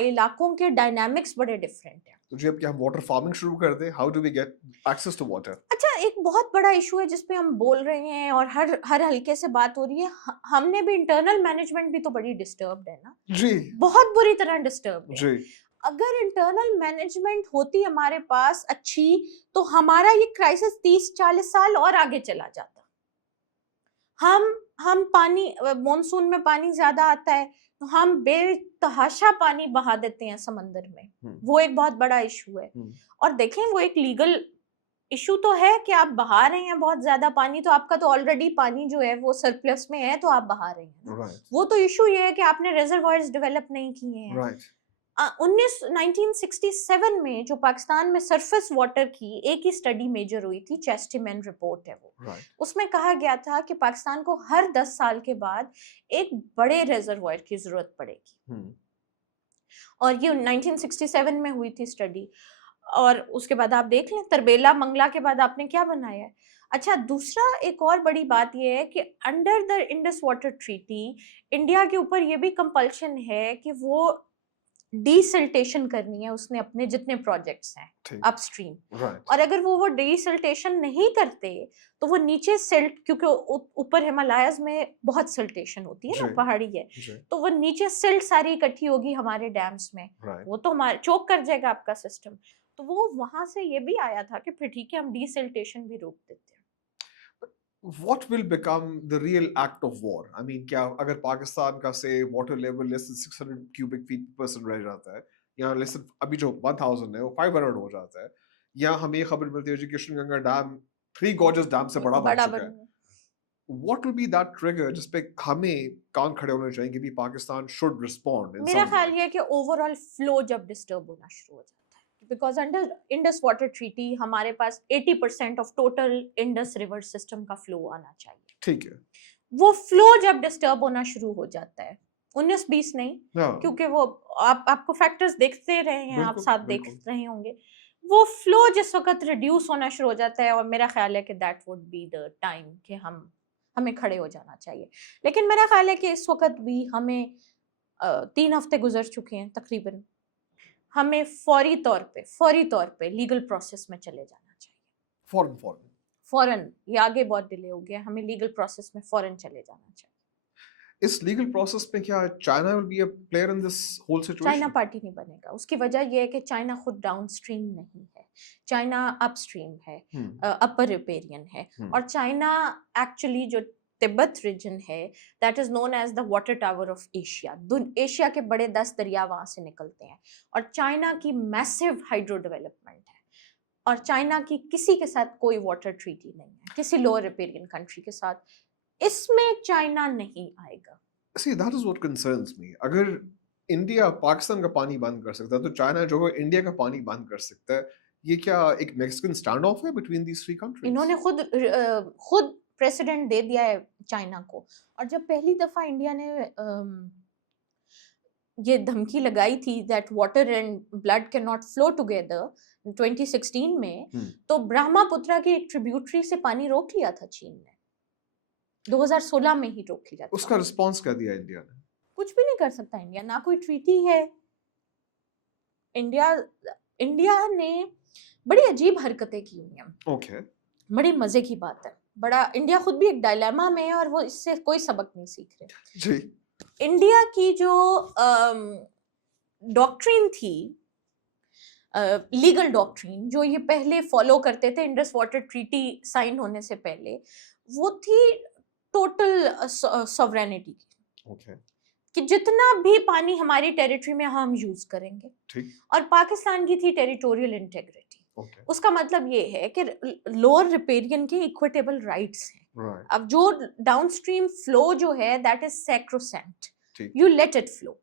इलाकों के डायनामिक्स बड़े डिफरेंट हैं। तो जी अब क्या हम वाटर फार्मिंग शुरू कर दें? How do we get access to water? अच्छा, एक बहुत बड़ा इशू है जिसपे हम बोल रहे हैं और हर हल्के से बात हो रही है। हमने भी इंटरनल मैनेजमेंट भी तो बड़ी डिस्टर्ब्ड है ना जी, बहुत बुरी तरह डिस्टर्ब्ड है जी। अगर इंटरनल मैनेजमेंट होती हमारे पास अच्छी, तो हमारा ये क्राइसिस 30-40 साल और आगे चला जाता। हम पानी, मॉनसून में पानी ज्यादा आता है तो हम बेतहाशा पानी बहा देते हैं समंदर में, वो एक बहुत बड़ा इशू है। और देखें वो एक लीगल इशू तो है कि आप बहा रहे हैं बहुत ज्यादा पानी, तो आपका तो ऑलरेडी पानी जो है वो सरप्लस में है, तो आप बहा रहे हैं। वो तो इशू ये है कि आपने रिजर्वॉयर्स डेवलप नहीं किए हैं। 1967 में जो पाकिस्तान में सरफेस वाटर की एक ही स्टडी मेजर हुई थी, चेस्टीमैन रिपोर्ट है वो, उसमें कहा गया था कि पाकिस्तान को हर 10 साल के बाद एक बड़े रिजर्वॉयर की जरूरत पड़ेगी। और ये 1967 में हुई थी स्टडी। और उसके बाद आप देख लें तरबेला मंगला के बाद आपने क्या बनाया है। अच्छा, दूसरा एक और बड़ी बात यह है कि under the Indus water treaty India के ऊपर ये भी कंपल्शन है कि वो डीसिल्टेशन करनी है उसने अपने जितने प्रोजेक्ट्स हैं अपस्ट्रीम। और अगर वो डीसिल्टेशन नहीं करते तो वो नीचे सिल्ट, क्योंकि ऊपर हिमालयाज में बहुत सिल्टेशन होती है ना, पहाड़ी है, तो वो नीचे सिल्ट सारी इकट्ठी होगी हमारे डैम्स में, वो तो हमारे चोक कर जाएगा आपका सिस्टम। तो वो वहां से ये भी आया था कि फिर ठीक है हम डीसिल्टेशन भी रोक देते हैं। What will become the real act of war? I mean, क्या अगर पाकिस्तान का से water level less than 600 cubic feet पर पर्सन रह जाता है, या लेस अभी जो 1000 है वो 500 हो जाता है, या हमें खबर मिलती है कि कृष्णगंगा डैम 3 गॉर्जस डैम से बड़ा बन चुका है, what will be that trigger जिस पे हमें कान खड़े होने चाहिए कि भी पाकिस्तान should respond? मेरा ख्याल ये है कि ओवरऑल फ्लो जब डिस्टर्ब होना शुरू हो जाता है, because under Indus water treaty हमारे पास 80% of total Indus river system का फ्लो आना चाहिए। ठीक है, वो फ्लो जब डिस्टर्ब होना शुरू हो जाता है, 19-20 नहीं, क्योंकि वो आपको फैक्टर्स देखते रहे हैं, आप साथ देख रहे होंगे, वो फ्लो जिस वक्त रिड्यूस होना शुरू हो जाता है, और मेरा ख्याल है कि that would be the time कि हम हमें खड़े हो जाना चाहिए। लेकिन मेरा ख्याल है कि इस वक्त भी हमें 3 हफ्ते गुजर चुके हैं तकरीबन, हमें फौरी तौर पे लीगल प्रोसेस में चले जाना चाहिए। फौरन, ये आगे बहुत डिले हो गया, हमें लीगल प्रोसेस में फौरन चले जाना चाहिए। इस लीगल प्रोसेस में क्या China will be a player in this whole situation? China party नहीं बनेगा। उसकी वजह यह है कि चाइना खुद डाउनस्ट्रीम नहीं है, चाइना अपस्ट्रीम है, अपर रिपेरियन है। और चाइना एक्चुअली जो तिब्बत रीजन है that is known as the water tower of Asia, Asia के बड़े 10 दरिया वहां से निकलते हैं। और चाइना की मैसिव हाइड्रो डेवलपमेंट है, और चाइना की किसी के साथ कोई वाटर ट्रीटी नहीं है, किसी लोअर रिपेरियन कंट्री के साथ। इसमें चाइना नहीं आएगा। See, that is what concerns me. अगर इंडिया पाकिस्तान का पानी बंद कर सकता है तो चाइना जो है इंडिया का पानी बंद कर सकता है। ये क्या एक मैक्सिकन स्टैंड ऑफ है बिटवीन दीज थ्री कंट्रीज? इन्होंने खुद प्रेसिडेंट दे दिया है चाइना को। और जब पहली दफा इंडिया ने ये धमकी लगाई थी that water and blood can not flow together 2016 में, तो ब्रह्मपुत्रा की एक ट्रिब्यूटरी से पानी रोक लिया था चीन ने, 2016 में ही रोक लिया था। उसका रिस्पांस क्या दिया इंडिया ने? कुछ भी नहीं कर सकता इंडिया, ना कोई ट्रीटी है। इंडिया ने बड़ी अजीब हरकतें की हुई हैं। ओके, बड़ी मजे की बात है। बड़ा इंडिया खुद भी एक डायलेमा में है और वो इससे कोई सबक नहीं सीख रहे जी। इंडिया की जो डॉक्ट्रिन थी, लीगल डॉक्ट्रिन जो ये पहले फॉलो करते थे इंडस वाटर ट्रीटी साइन होने से पहले, वो थी टोटल सॉवरेनिटी की। ओके, कि जितना भी पानी हमारी टेरिटरी में हम यूज करेंगे। ठीक। और पाकिस्तान की थी टेरिटोरियल इंटेग्रिटी। उसका मतलब ये है कि लोअर रिपेरियन के इक्विटेबल राइट्स हैं। अब जो डाउनस्ट्रीम फ्लो जो है that is sacrosanct, you let it flow.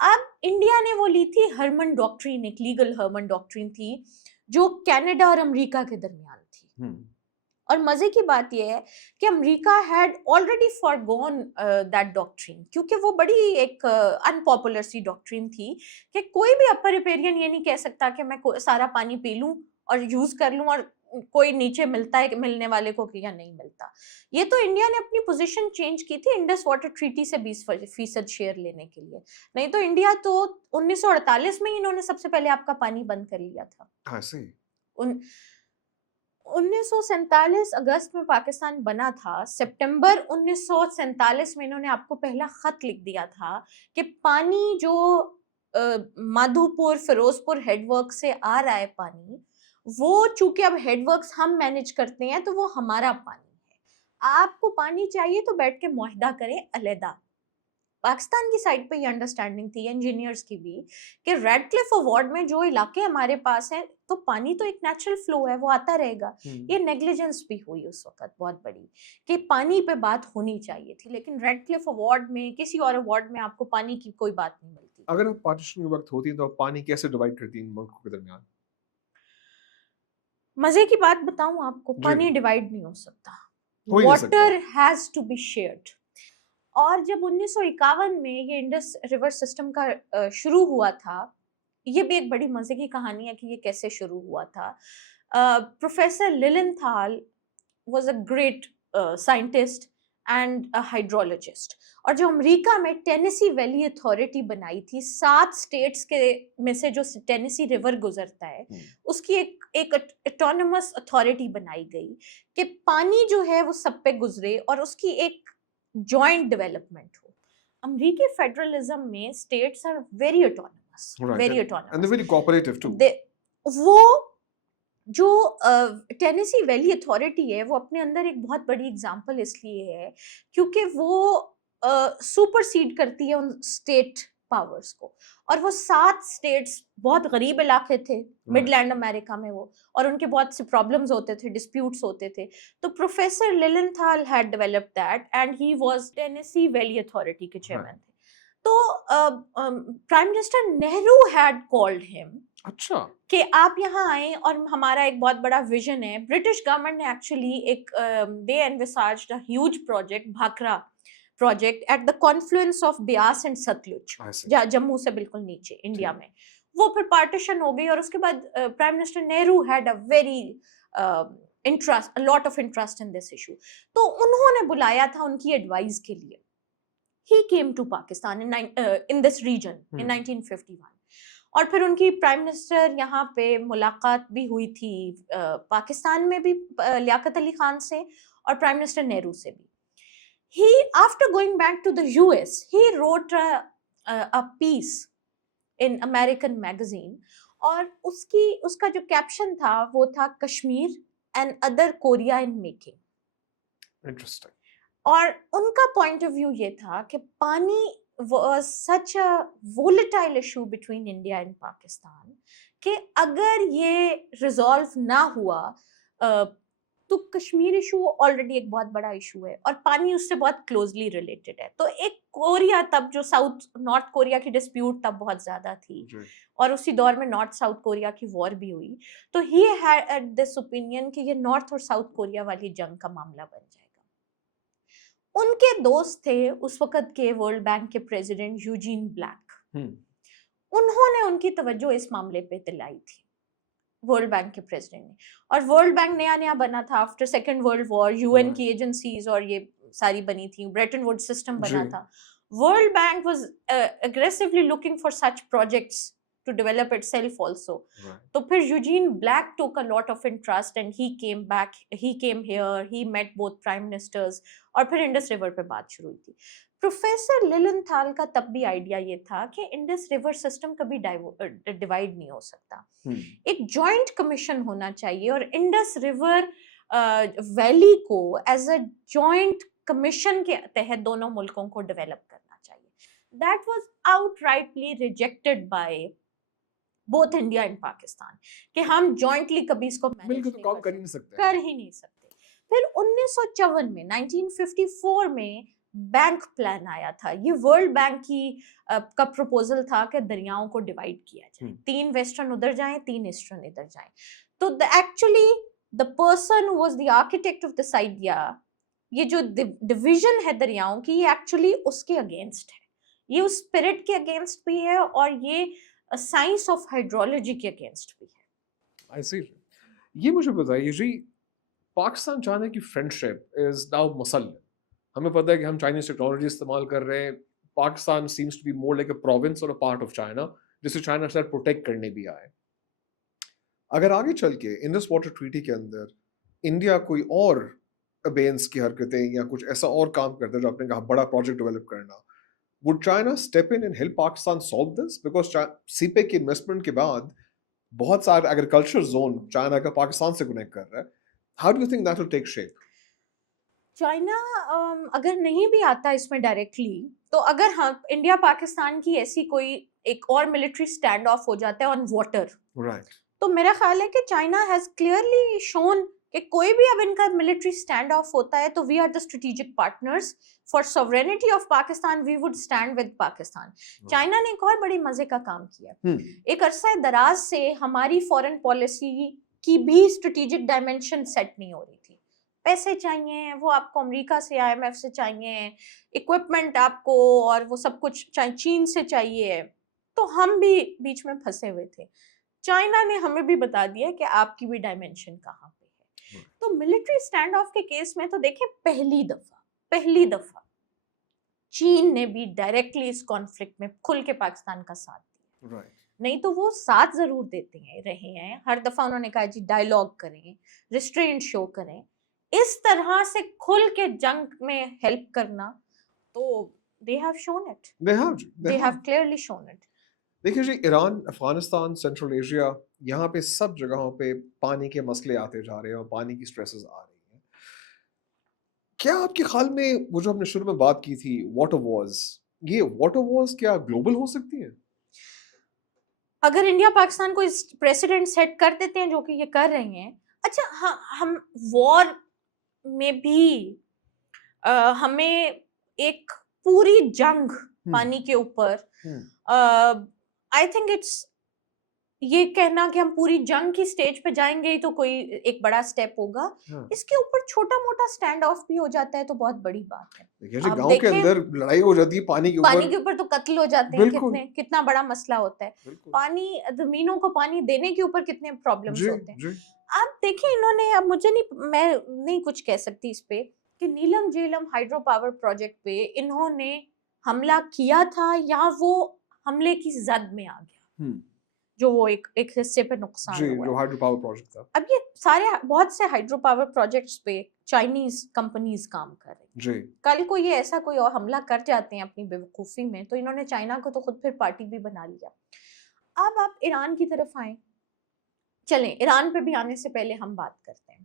अब इंडिया ने वो ली थी हरमन डॉक्ट्रिन, एक लीगल हरमन डॉक्ट्रिन थी जो कनाडा और अमेरिका के दरमियान थी। और मजे की बात यह है कि America had already foregone that doctrine, क्योंकि वो बड़ी एक अनपॉपुलर सी डॉक्ट्रिन थी कि कोई भी अपर रिपेरियन ये नहीं कह सकता कि मैं सारा पानी पी लूं और यूज कर लूं और कोई नीचे मिलता है मिलने वाले को या नहीं मिलता। ये तो इंडिया ने अपनी पोजीशन चेंज की थी इंडस वाटर ट्रीटी से 20% शेयर लेने के लिए। नहीं तो इंडिया तो 1948 में ही इन्होंने सबसे पहले आपका पानी बंद कर लिया था। 1947 अगस्त में पाकिस्तान बना था। सितंबर 1947 में इन्होंने आपको पहला खत लिख दिया था कि पानी जो माधोपुर फिरोजपुर हेडवर्क से आ रहा है पानी, वो चूंकि अब हेडवर्क्स हम मैनेज करते हैं तो वो हमारा पानी है। आपको पानी चाहिए तो बैठ के मुआहदा करें अलहदा। पाकिस्तान की साइड पे ये अंडरस्टैंडिंग थी इंजीनियर्स की भी कि रेडक्लिफ अवार्ड में जो इलाके हमारे पास हैं तो पानी तो एक नेचुरल फ्लो है, वो आता रहेगा। ये नेग्लिजेंस भी हुई उस वक्त बहुत बड़ी कि पानी पे बात होनी चाहिए थी, लेकिन रेडक्लिफ अवार्ड में किसी और अवार्ड में आपको पानी की कोई बात नहीं मिलती। अगर आप पार्टीशन के वक्त होती तो आप पानी कैसे डिवाइड करती इन मुल्कों के दरमियान? मजे की बात बताऊं आपको, पानी डिवाइड नहीं हो सकता, water has to be shared. और जब 1951 में ये इंडस रिवर सिस्टम का शुरू हुआ था, ये भी एक बड़ी मजे की कहानी है कि ये कैसे शुरू हुआ था। Professor Lilienthal was a great scientist and a hydrologist, और जो अमेरिका में टेनेसी वैली अथॉरिटी बनाई थी, 7 स्टेट्स के में से जो टेनेसी रिवर गुजरता है उसकी एक ऑटोनमस अथॉरिटी बनाई गई कि पानी जो है वो सब पे गुजरे और उसकी एक जॉइंट डेवलपमेंट हो। अमेरिकी फेडरलिज्म में states are very autonomous, very autonomous and very cooperative too. वो जो टेनेसी वैली अथॉरिटी है वो अपने अंदर एक बहुत बड़ी एग्जांपल इसलिए है क्योंकि वो सुपरसीड करती है उन स्टेट पावर्स को। और वो 7 स्टेट्स बहुत गरीब इलाके थे मिडलैंड अमेरिका में वो, और उनके बहुत से प्रॉब्लम्स होते थे, डिस्प्यूट्स होते थे। तो professor Lilienthal had developed that and he was Tennessee Valley Authority के चेयरमैन थे। तो prime minister Nehru had called him, अच्छा, कि आप यहाँ आए और हमारा एक बहुत बड़ा विजन है। ब्रिटिश गवर्नमेंट ने एक्चुअली एक they envisaged a huge project, Bhakra project at the confluence of Beas and Sutlej, Jammu से बिल्कुल नीचे इंडिया में। वो फिर पार्टीशन हो गई और उसके बाद prime minister Nehru had a very interest, lot of interest in this issue. तो उन्होंने बुलाया था उनकी एडवाइस के लिए। He came to Pakistan in this region in 1951, और फिर उनकी प्राइम मिनिस्टर यहाँ पे मुलाकात भी हुई थी, पाकिस्तान में भी लियाकत अली खान से और प्राइम मिनिस्टर नेहरू से भी। He, after going back to the US, he wrote a piece in American magazine, और उसका जो कैप्शन था वो था Kashmir and other Korea in making. Interesting. और उनका पॉइंट ऑफ व्यू ये था कि पानी was such a volatile issue between India and Pakistan कि अगर ये रिजॉल्व ना हुआ तो कश्मीर इशू ऑलरेडी एक बहुत बड़ा इशू है और पानी उससे बहुत क्लोजली रिलेटेड है। तो एक कोरिया, तब जो साउथ नॉर्थ कोरिया की डिस्प्यूट तब बहुत ज्यादा थी और उसी दौर में नॉर्थ साउथ कोरिया की वॉर भी हुई, तो ही हैड दिस ओपिनियन कि ये नॉर्थ और साउथ कोरिया वाली जंग का मामला बन जाएगा। उनके दोस्त थे उस वक्त के वर्ल्ड बैंक के प्रेसिडेंट यूजीन ब्लैक, उन्होंने उनकी तवज्जो इस मामले पे दिलाई थी वर्ल्ड बैंक के प्रेसिडेंट ने। और वर्ल्ड बैंक नया नया बना था after second world war, UN की एजेंसीज और ये सारी बनी थी, ब्रेटन वुड्स सिस्टम बना था। World bank was aggressively looking for such projects to develop itself also. तो फिर Eugene black took a lot of interest and he came here, he met both prime ministers, और फिर Indus river पे बात शुरू हुई थी। प्रोफेसर लिलनथाल का तब भी आइडिया ये था कि इंडस रिवर सिस्टम कभी डिवाइड नहीं हो सकता, एक जॉइंट कमीशन होना चाहिए और इंडस रिवर वैली को एज अ जॉइंट कमीशन के तहत दोनों मुल्कों को डेवलप करना चाहिए। That was outrightly rejected by both India and Pakistan कि हम जॉइंटली कभी इसको मैनेज कर ही नहीं सकते। फिर 1954 में 1954 में बैंक प्लान आया था। ये वर्ल्ड बैंक की का प्रपोजल था कि दरियाओं को डिवाइड किया जाए, 3 वेस्टर्न उधर जाएं, 3 ईस्टर्न इधर जाएं। तो actually the person who was the architect of this idea, ये जो डिवीजन है दरियाओं की, ये एक्चुअली उसके अगेंस्ट है, ये उस स्पिरिट के अगेंस्ट भी है और ये साइंस ऑफ हाइड्रोलॉजी के अगेंस्ट भी है। आई सी। ये मुझे बताइए जी, पाकिस्तान चाइना की फ्रेंडशिप इज नाउ मसल। हमें पता है कि हम चाइनीज टेक्नोलॉजी इस्तेमाल कर रहे हैं। Pakistan seems to be more like a province और अ पार्ट ऑफ चाइना, जिसे चाइना शायद प्रोटेक्ट करने भी आए। अगर आगे चल के इंडस वाटर ट्रीटी के अंदर इंडिया कोई और अबेंस की हरकतें या कुछ ऐसा और काम करता है जो आपने कहा बड़ा प्रोजेक्ट डेवलप करना, would China step in and help Pakistan solve this? Because CPEC के इन्वेस्टमेंट के बाद बहुत सारे एग्रीकल्चर जोन चाइना का पाकिस्तान से कनेक्ट कर रहा है। How do you think that will take shape? China अगर नहीं भी आता इसमें डायरेक्टली, तो अगर हम इंडिया पाकिस्तान की ऐसी कोई एक और मिलिट्री स्टैंड ऑफ हो जाता है ऑन वाटर, राइट, तो मेरा ख्याल है कि चाइना हैज क्लियरली शोन कि कोई भी अब इनका मिलिट्री स्टैंड ऑफ होता है तो we are the strategic partners for sovereignty of Pakistan, we would stand with Pakistan. China ने एक और बड़ी मजे का काम किया। एक अरसा दराज से हमारी फॉरेन पॉलिसी की भी स्ट्रेटेजिक डायमेंशन सेट नहीं हो रही थी। पैसे चाहिए, वो आपको अमेरिका से, IMF से चाहिए, इक्विपमेंट आपको, और वो सब कुछ चीन से चाहिए, तो हम भी बीच में फंसे हुए थे। चाइना ने हमें भी बता दिया कि आपकी भी डायमेंशन कहाँ पे है। तो मिलिट्री स्टैंड ऑफ के केस में तो देखें, पहली दफा चीन ने भी डायरेक्टली इस कॉन्फ्लिक्ट में खुल के पाकिस्तान का साथ दिया। नहीं तो वो साथ जरूर देते रहे हैं, हर दफा उन्होंने कहा जी डायलॉग करें, रिस्ट्रेंट शो करें। इस तरह से खुल के जंग में हेल्प करना, तो they have shown it, they have clearly shown it। देखिए जी, ईरान, अफगानिस्तान, सेंट्रल एशिया, यहाँ पे सब जगहों पे पानी के मसले आते जा रहे हैं और पानी की स्ट्रेसेस आ रही हैं। क्या आपके ख्याल में वो जो हमने शुरू में बात की थी वाटर वॉर्स, ये वाटर वॉर्स क्या ग्लोबल हो सकती है? अगर इंडिया पाकिस्तान को इस प्रेसिडेंट सेट कर देते हैं जो कि ये कर रहे हैं, अच्छा हम वॉर में भी हमें एक पूरी जंग पानी के ऊपर, आई थिंक इट्स ये कहना कि हम पूरी जंग की स्टेज पे जाएंगे ही तो कोई एक बड़ा स्टेप होगा। इसके ऊपर छोटा मोटा स्टैंड ऑफ भी हो जाता है तो बहुत बड़ी बात है। देखिए गांव के अंदर लड़ाई हो जाती है पानी के ऊपर तो कत्ल हो जाते हैं, कितना बड़ा मसला होता है। पानी, जमीनों को पानी देने के ऊपर कितने प्रॉब्लम्स होते हैं। आप देखें इन्होंने, अब मुझे नहीं, मैं नहीं कुछ कह सकती इस पे कि नीलम झेलम हाइड्रो पावर प्रोजेक्ट पे इन्होंने हमला किया था या वो हमले की जद में आ गया, जो वो एक हिस्से पे नुकसान हुआ जो हाइड्रो पावर प्रोजेक्ट था। अब ये सारे बहुत से हाइड्रो पावर प्रोजेक्ट्स पे चाइनीज कंपनीज काम कर रही जी। कल को ये ऐसा कोई और हमला कर जाते हैं अपनी बेवकूफी में, तो इन्होंने चाइना को तो खुद फिर पार्टी भी बना लिया। अब आप ईरान की तरफ आए, चलें ईरान पे भी आने से पहले हम बात करते हैं।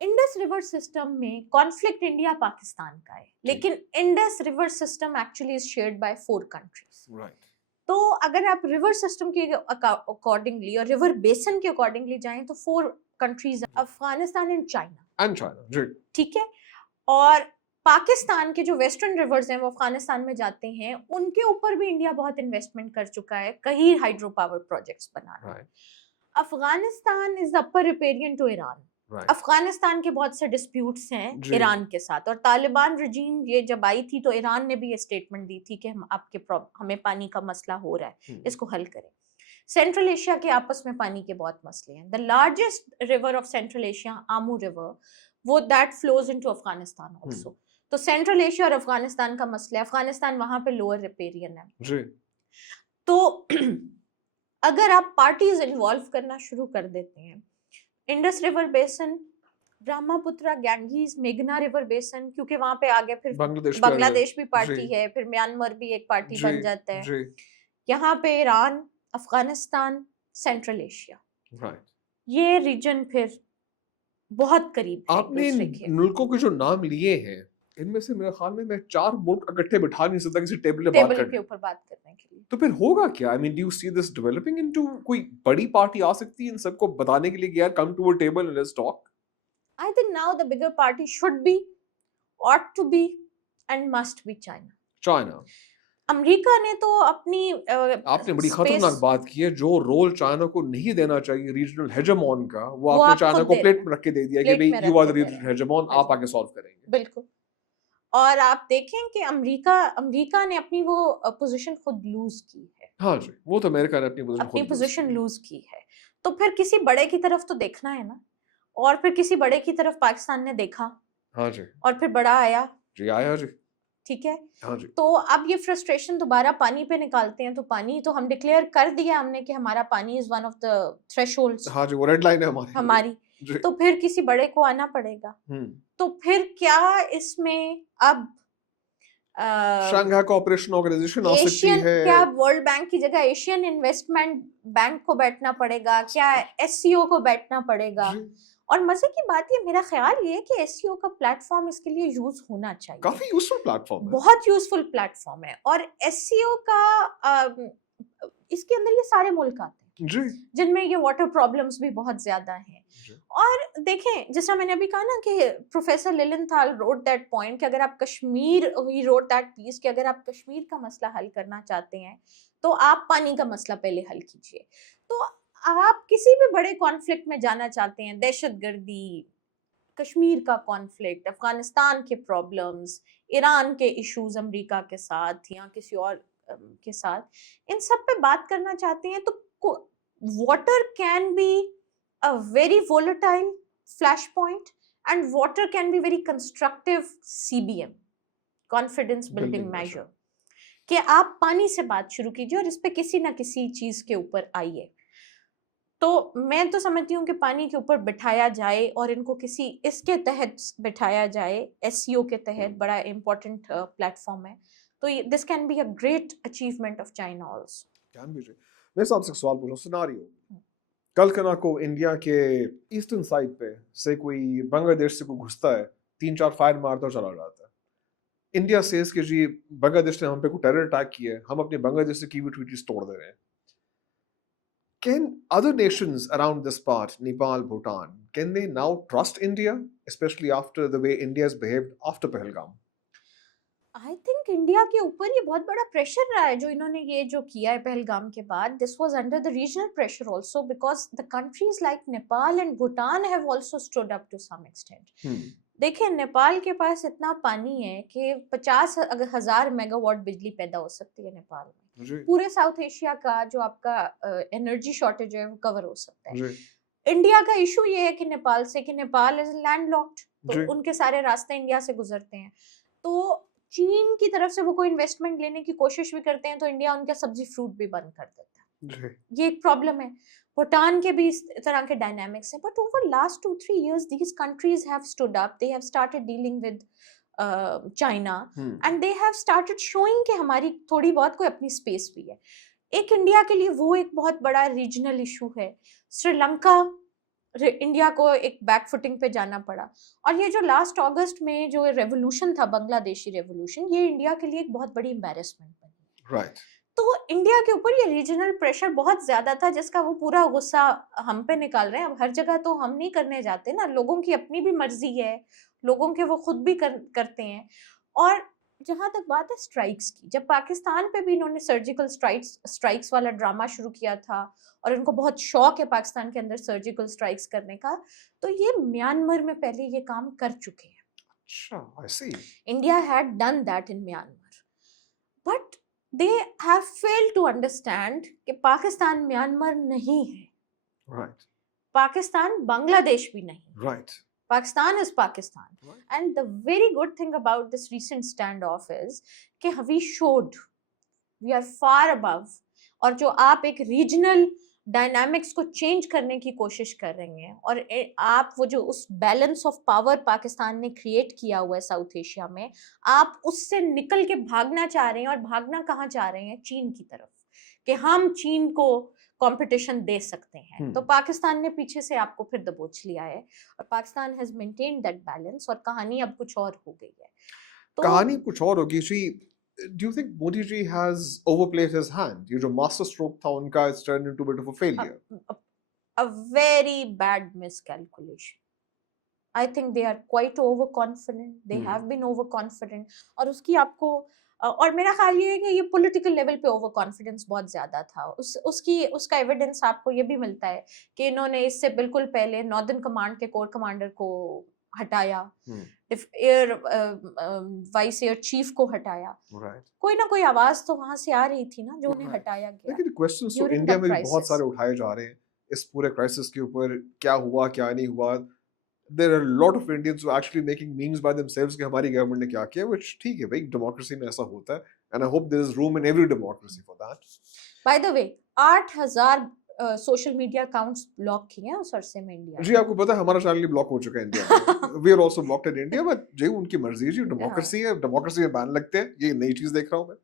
इंडस रिवर सिस्टम में कॉन्फ्लिक्ट इंडिया पाकिस्तान का है, लेकिन Indus river system actually is shared by 4 countries. तो अगर आप रिवर सिस्टम के अकॉर्डिंगली और रिवर बेसन के अकॉर्डिंगली जाएं तो 4 कंट्रीज, अफगानिस्तान एंड चाइना, जी ठीक है। और पाकिस्तान के जो वेस्टर्न रिवर्स हैं वो अफगानिस्तान में जाते हैं, उनके ऊपर भी इंडिया बहुत इन्वेस्टमेंट कर चुका है, कई हाइड्रो पावर प्रोजेक्ट्स बना रहा है। Afghanistan is the upper riparian to Iran. Afghanistan के बहुत से डिस्प्यूट्स हैं ईरान के साथ, और तालिबान रजीम ये जब आई थी तो ईरान ने भी ये स्टेटमेंट दी थी कि हमें पानी का मसला हो रहा है, इसको हल करें। सेंट्रल एशिया के आपस में पानी के बहुत मसले हैं। The largest river of central Asia, Amu river, वो that flows into Afghanistan also. तो सेंट्रल एशिया और अफगानिस्तान का मसला है, अफगानिस्तान वहां पे लोअर रिपेरियन है जी। तो अगर आप पार्टीज इन्वॉल्व करना शुरू कर देते हैं, इंडस रिवर बेसन, ब्रह्मपुत्र, गैंगीज, मेघना रिवर बेसन, क्योंकि वहां पे आगे फिर बांग्लादेश भी पार्टी है, फिर म्यांमार भी एक पार्टी बन जाता है, यहाँ पे ईरान, अफगानिस्तान, सेंट्रल एशिया, ये रीजन फिर बहुत करीब है। आपने मुल्कों के जो नाम लिए हैं, इनमें से मेरे ख्याल में मैं 4 मुल्क इकट्ठे बिठा नहीं सकता किसी टेबल के ऊपर बात करने के लिए। तो फिर होगा क्या? I mean, do you see this developing into कोई बड़ी पार्टी आ सकती है इन सबको बताने के लिए कि यार come to a table and let's talk? I think now the bigger party should be, ought to be and must be China. America ने तो अपनी आपने बड़ी खतरनाक बात की है, जो रोल चाइना को नहीं देना चाहिए रीजनल हेजेमोन का, वो आपने चाइना को प्लेट में रख के दे दिया कि भाई यू आर द रीजनल हेजेमोन, आप आके सॉल्व करेंगे। बिल्कुल। और आप देखें कि अमेरिका ने अपनी वो पोजीशन खुद लूज की है। हाँ जी, वो तो अमेरिका ने अपनी पोजीशन लूज की है। तो फिर किसी बड़े की तरफ तो देखना है ना, और फिर किसी बड़े की तरफ पाकिस्तान ने देखा। हाँ जी। और फिर बड़ा आया जी, ठीक है। हाँ जी। तो अब ये फ्रस्ट्रेशन दोबारा पानी पे निकालते हैं, तो पानी तो हम डिक्लेयर कर दिया हमने कि हमारा पानी is one of the thresholds. हाँ जी, वो रेड लाइन है हमारी। तो फिर किसी बड़े को आना पड़ेगा। तो फिर क्या इसमें अब शंघाई कोऑपरेशन ऑर्गेनाइजेशन आ सकती है, क्या वर्ल्ड बैंक की जगह एशियन इन्वेस्टमेंट बैंक को बैठना पड़ेगा, क्या एससीओ को बैठना पड़ेगा? और मजे की बात ये, मेरा ख्याल ये है कि एससीओ का प्लेटफॉर्म इसके लिए यूज होना चाहिए। काफी यूजफुल प्लेटफॉर्म है, बहुत यूजफुल प्लेटफॉर्म है। और एससीओ का इसके अंदर ये सारे मुल्क आते हैं जिनमें ये वाटर प्रॉब्लम्स भी बहुत ज्यादा हैं। और देखें, जैसा मैंने अभी कहा ना कि प्रोफेसर लिलिनथाल रोट दैट पॉइंट कि अगर आप ही रोट दैट पीस कि अगर आप कश्मीर का मसला हल करना चाहते हैं तो आप पानी का मसला पहले हल कीजिए। तो आप किसी भी बड़े कॉन्फ्लिक्ट में जाना चाहते हैं, दहशतगर्दी, कश्मीर का कॉन्फ्लिक्ट, अफगानिस्तान के प्रॉब्लम्स, ईरान के इश्यूज अमेरिका के साथ या किसी और के साथ, इन सब पे बात करना चाहते हैं तो water can be a very volatile flashpoint and water can be very constructive CBM, confidence building measure, कि आप पानी से बात शुरू कीजिए और इस पे किसी ना किसी चीज के ऊपर आइए। तो मैं तो समझती हूँ कि पानी के ऊपर बिठाया जाए और इनको किसी इसके तहत बिठाया जाए, एससीओ के तहत, बड़ा इम्पोर्टेंट प्लेटफॉर्म है। तो this can be a great achievement of China also. Can be. मैं आपसे सवाल पूछूं, सिनेरियो कल कना को इंडिया के ईस्टर्न साइड पे से कोई बांग्लादेश से कोई घुसता है, 3-4 फायर मारता चला जाता है, इंडिया सेज कि जी बांग्लादेश ने हम पे कोई टेरर अटैक किया है, हम अपने बांग्लादेश से की हुई ट्रीटीज तोड़ दे रहे हैं। Can other nations around this part, Nepal, Bhutan, can they now trust India, especially after the way India has behaved after Pahalgam? I think India के ऊपर ये बहुत बड़ा प्रेशर रहा है जो इन्होंने ये जो किया है पहलगाम के बाद। This was under the regional pressure also because the countries like Nepal and Bhutan have also stood up to some extent. देखिए नेपाल के पास इतना पानी है कि 50,000 मेगावाट बिजली पैदा हो सकती है नेपाल में। पूरे साउथ एशिया का जो आपका एनर्जी शॉर्टेज है वो कवर हो सकता है। इंडिया का इशू ये है कि नेपाल इज लैंडलॉक्ड, तो उनके सारे रास्ते इंडिया से गुजरते हैं। तो चीन की तरफ से वो कोई इन्वेस्टमेंट लेने की कोशिश भी करते हैं तो इंडिया उनका सब्जी फ्रूट भी बंद कर देता है। ये एक प्रॉब्लम है। भूटान के भी इस तरह के डायनामिक्स हैं, but over last 2-3 years these countries have stood up, they have started dealing with China and they have started showing कि हमारी थोड़ी बहुत कोई अपनी स्पेस भी है। एक इंडिया के लिए वो एक बहुत बड़ा रीजनल इशू है। श्रीलंका, इंडिया को एक बैक फुटिंग पे जाना पड़ा, और ये जो लास्ट अगस्त में जो रेवोल्यूशन था, बांग्लादेशी रेवोल्यूशन, ये इंडिया के लिए एक बहुत बड़ी एम्बैरेसमेंट बनी। राइट। तो इंडिया के ऊपर ये रीजनल प्रेशर बहुत ज्यादा था, जिसका वो पूरा गुस्सा हम पे निकाल रहे हैं। अब हर जगह तो हम नहीं करने जाते ना, लोगों की अपनी भी मर्जी है, लोगों के वो खुद भी करते हैं। और जहां तक बात है स्ट्राइक्स की, जब पाकिस्तान पे भी इन्होंने सर्जिकल स्ट्राइक्स वाला ड्रामा शुरू किया था और इनको बहुत शौक है पाकिस्तान के अंदर सर्जिकल स्ट्राइक्स करने का, तो ये म्यांमार में पहले ये काम कर चुके हैं। अच्छा, I see. India had done that in Myanmar, but they have failed to understand कि पाकिस्तान म्यांमार नहीं है। Right. पाकिस्तान बांग्लादेश भी नहीं। Right. Pakistan is Pakistan. Right. And the very good thing about this recent standoff is कि we showed we are far above, और जो आप एक रीजनल डायनामिक्स को चेंज करने की कोशिश कर रहे हैं, और आप वो जो उस बैलेंस ऑफ पावर पाकिस्तान ने क्रिएट किया हुआ है साउथ एशिया में, आप उससे निकल के भागना चाह रहे हैं। और भागना कहाँ चाह रहे हैं? चीन की तरफ, कि हम चीन को कंपटीशन दे सकते हैं। तो पाकिस्तान ने पीछे से आपको फिर दबोच लिया है, और Pakistan has maintained that balance, और कहानी अब कुछ और हो गई है। तो कहानी कुछ और होगी। Do you think Modi ji has overplayed his hand? ये जो master stroke था उनका, it's turned into a bit of a failure. A very bad miscalculation. I think they are quite overconfident. They have been overconfident. और उसकी आपको और मेरा ख्याल ये है कि ये पॉलिटिकल लेवल पे ओवर कॉन्फिडेंस बहुत ज्यादा था। उसका एविडेंस आपको ये भी मिलता है कि इन्होंने इससे बिल्कुल पहले नॉर्दर्न कमांड के कोर कमांडर को हटाया, एयर वाइस एयर चीफ को हटाया। कोई ना कोई आवाज तो वहां से आ रही थी ना, जो उन्हें हटाया गया। लेकिन क्वेश्चंस तो इंडिया में बहुत सारे उठाए जा रहे हैं इस पूरे क्राइसिस के ऊपर, क्या हुआ क्या नहीं हुआ। There are a lot of Indians who are actually making memes by themselves कि हमारी गवर्नमेंट ने क्या किया, which ठीक है भाई, डेमोक्रेसी में ऐसा होता है, and I hope there is room in every democracy for that. By the way, 8,000 social media accounts block किए हैं उस अरसे में इंडिया। जी, आपको पता है हमारा चैनल ब्लॉक हो चुका है इंडिया में। We are also blocked in India, but जी उनकी मर्जी है जी, डेमोक्रेसी है, डेमोक्रेसी में बैन लगते हैं, ये नई चीज देख रहा हूँ मैं।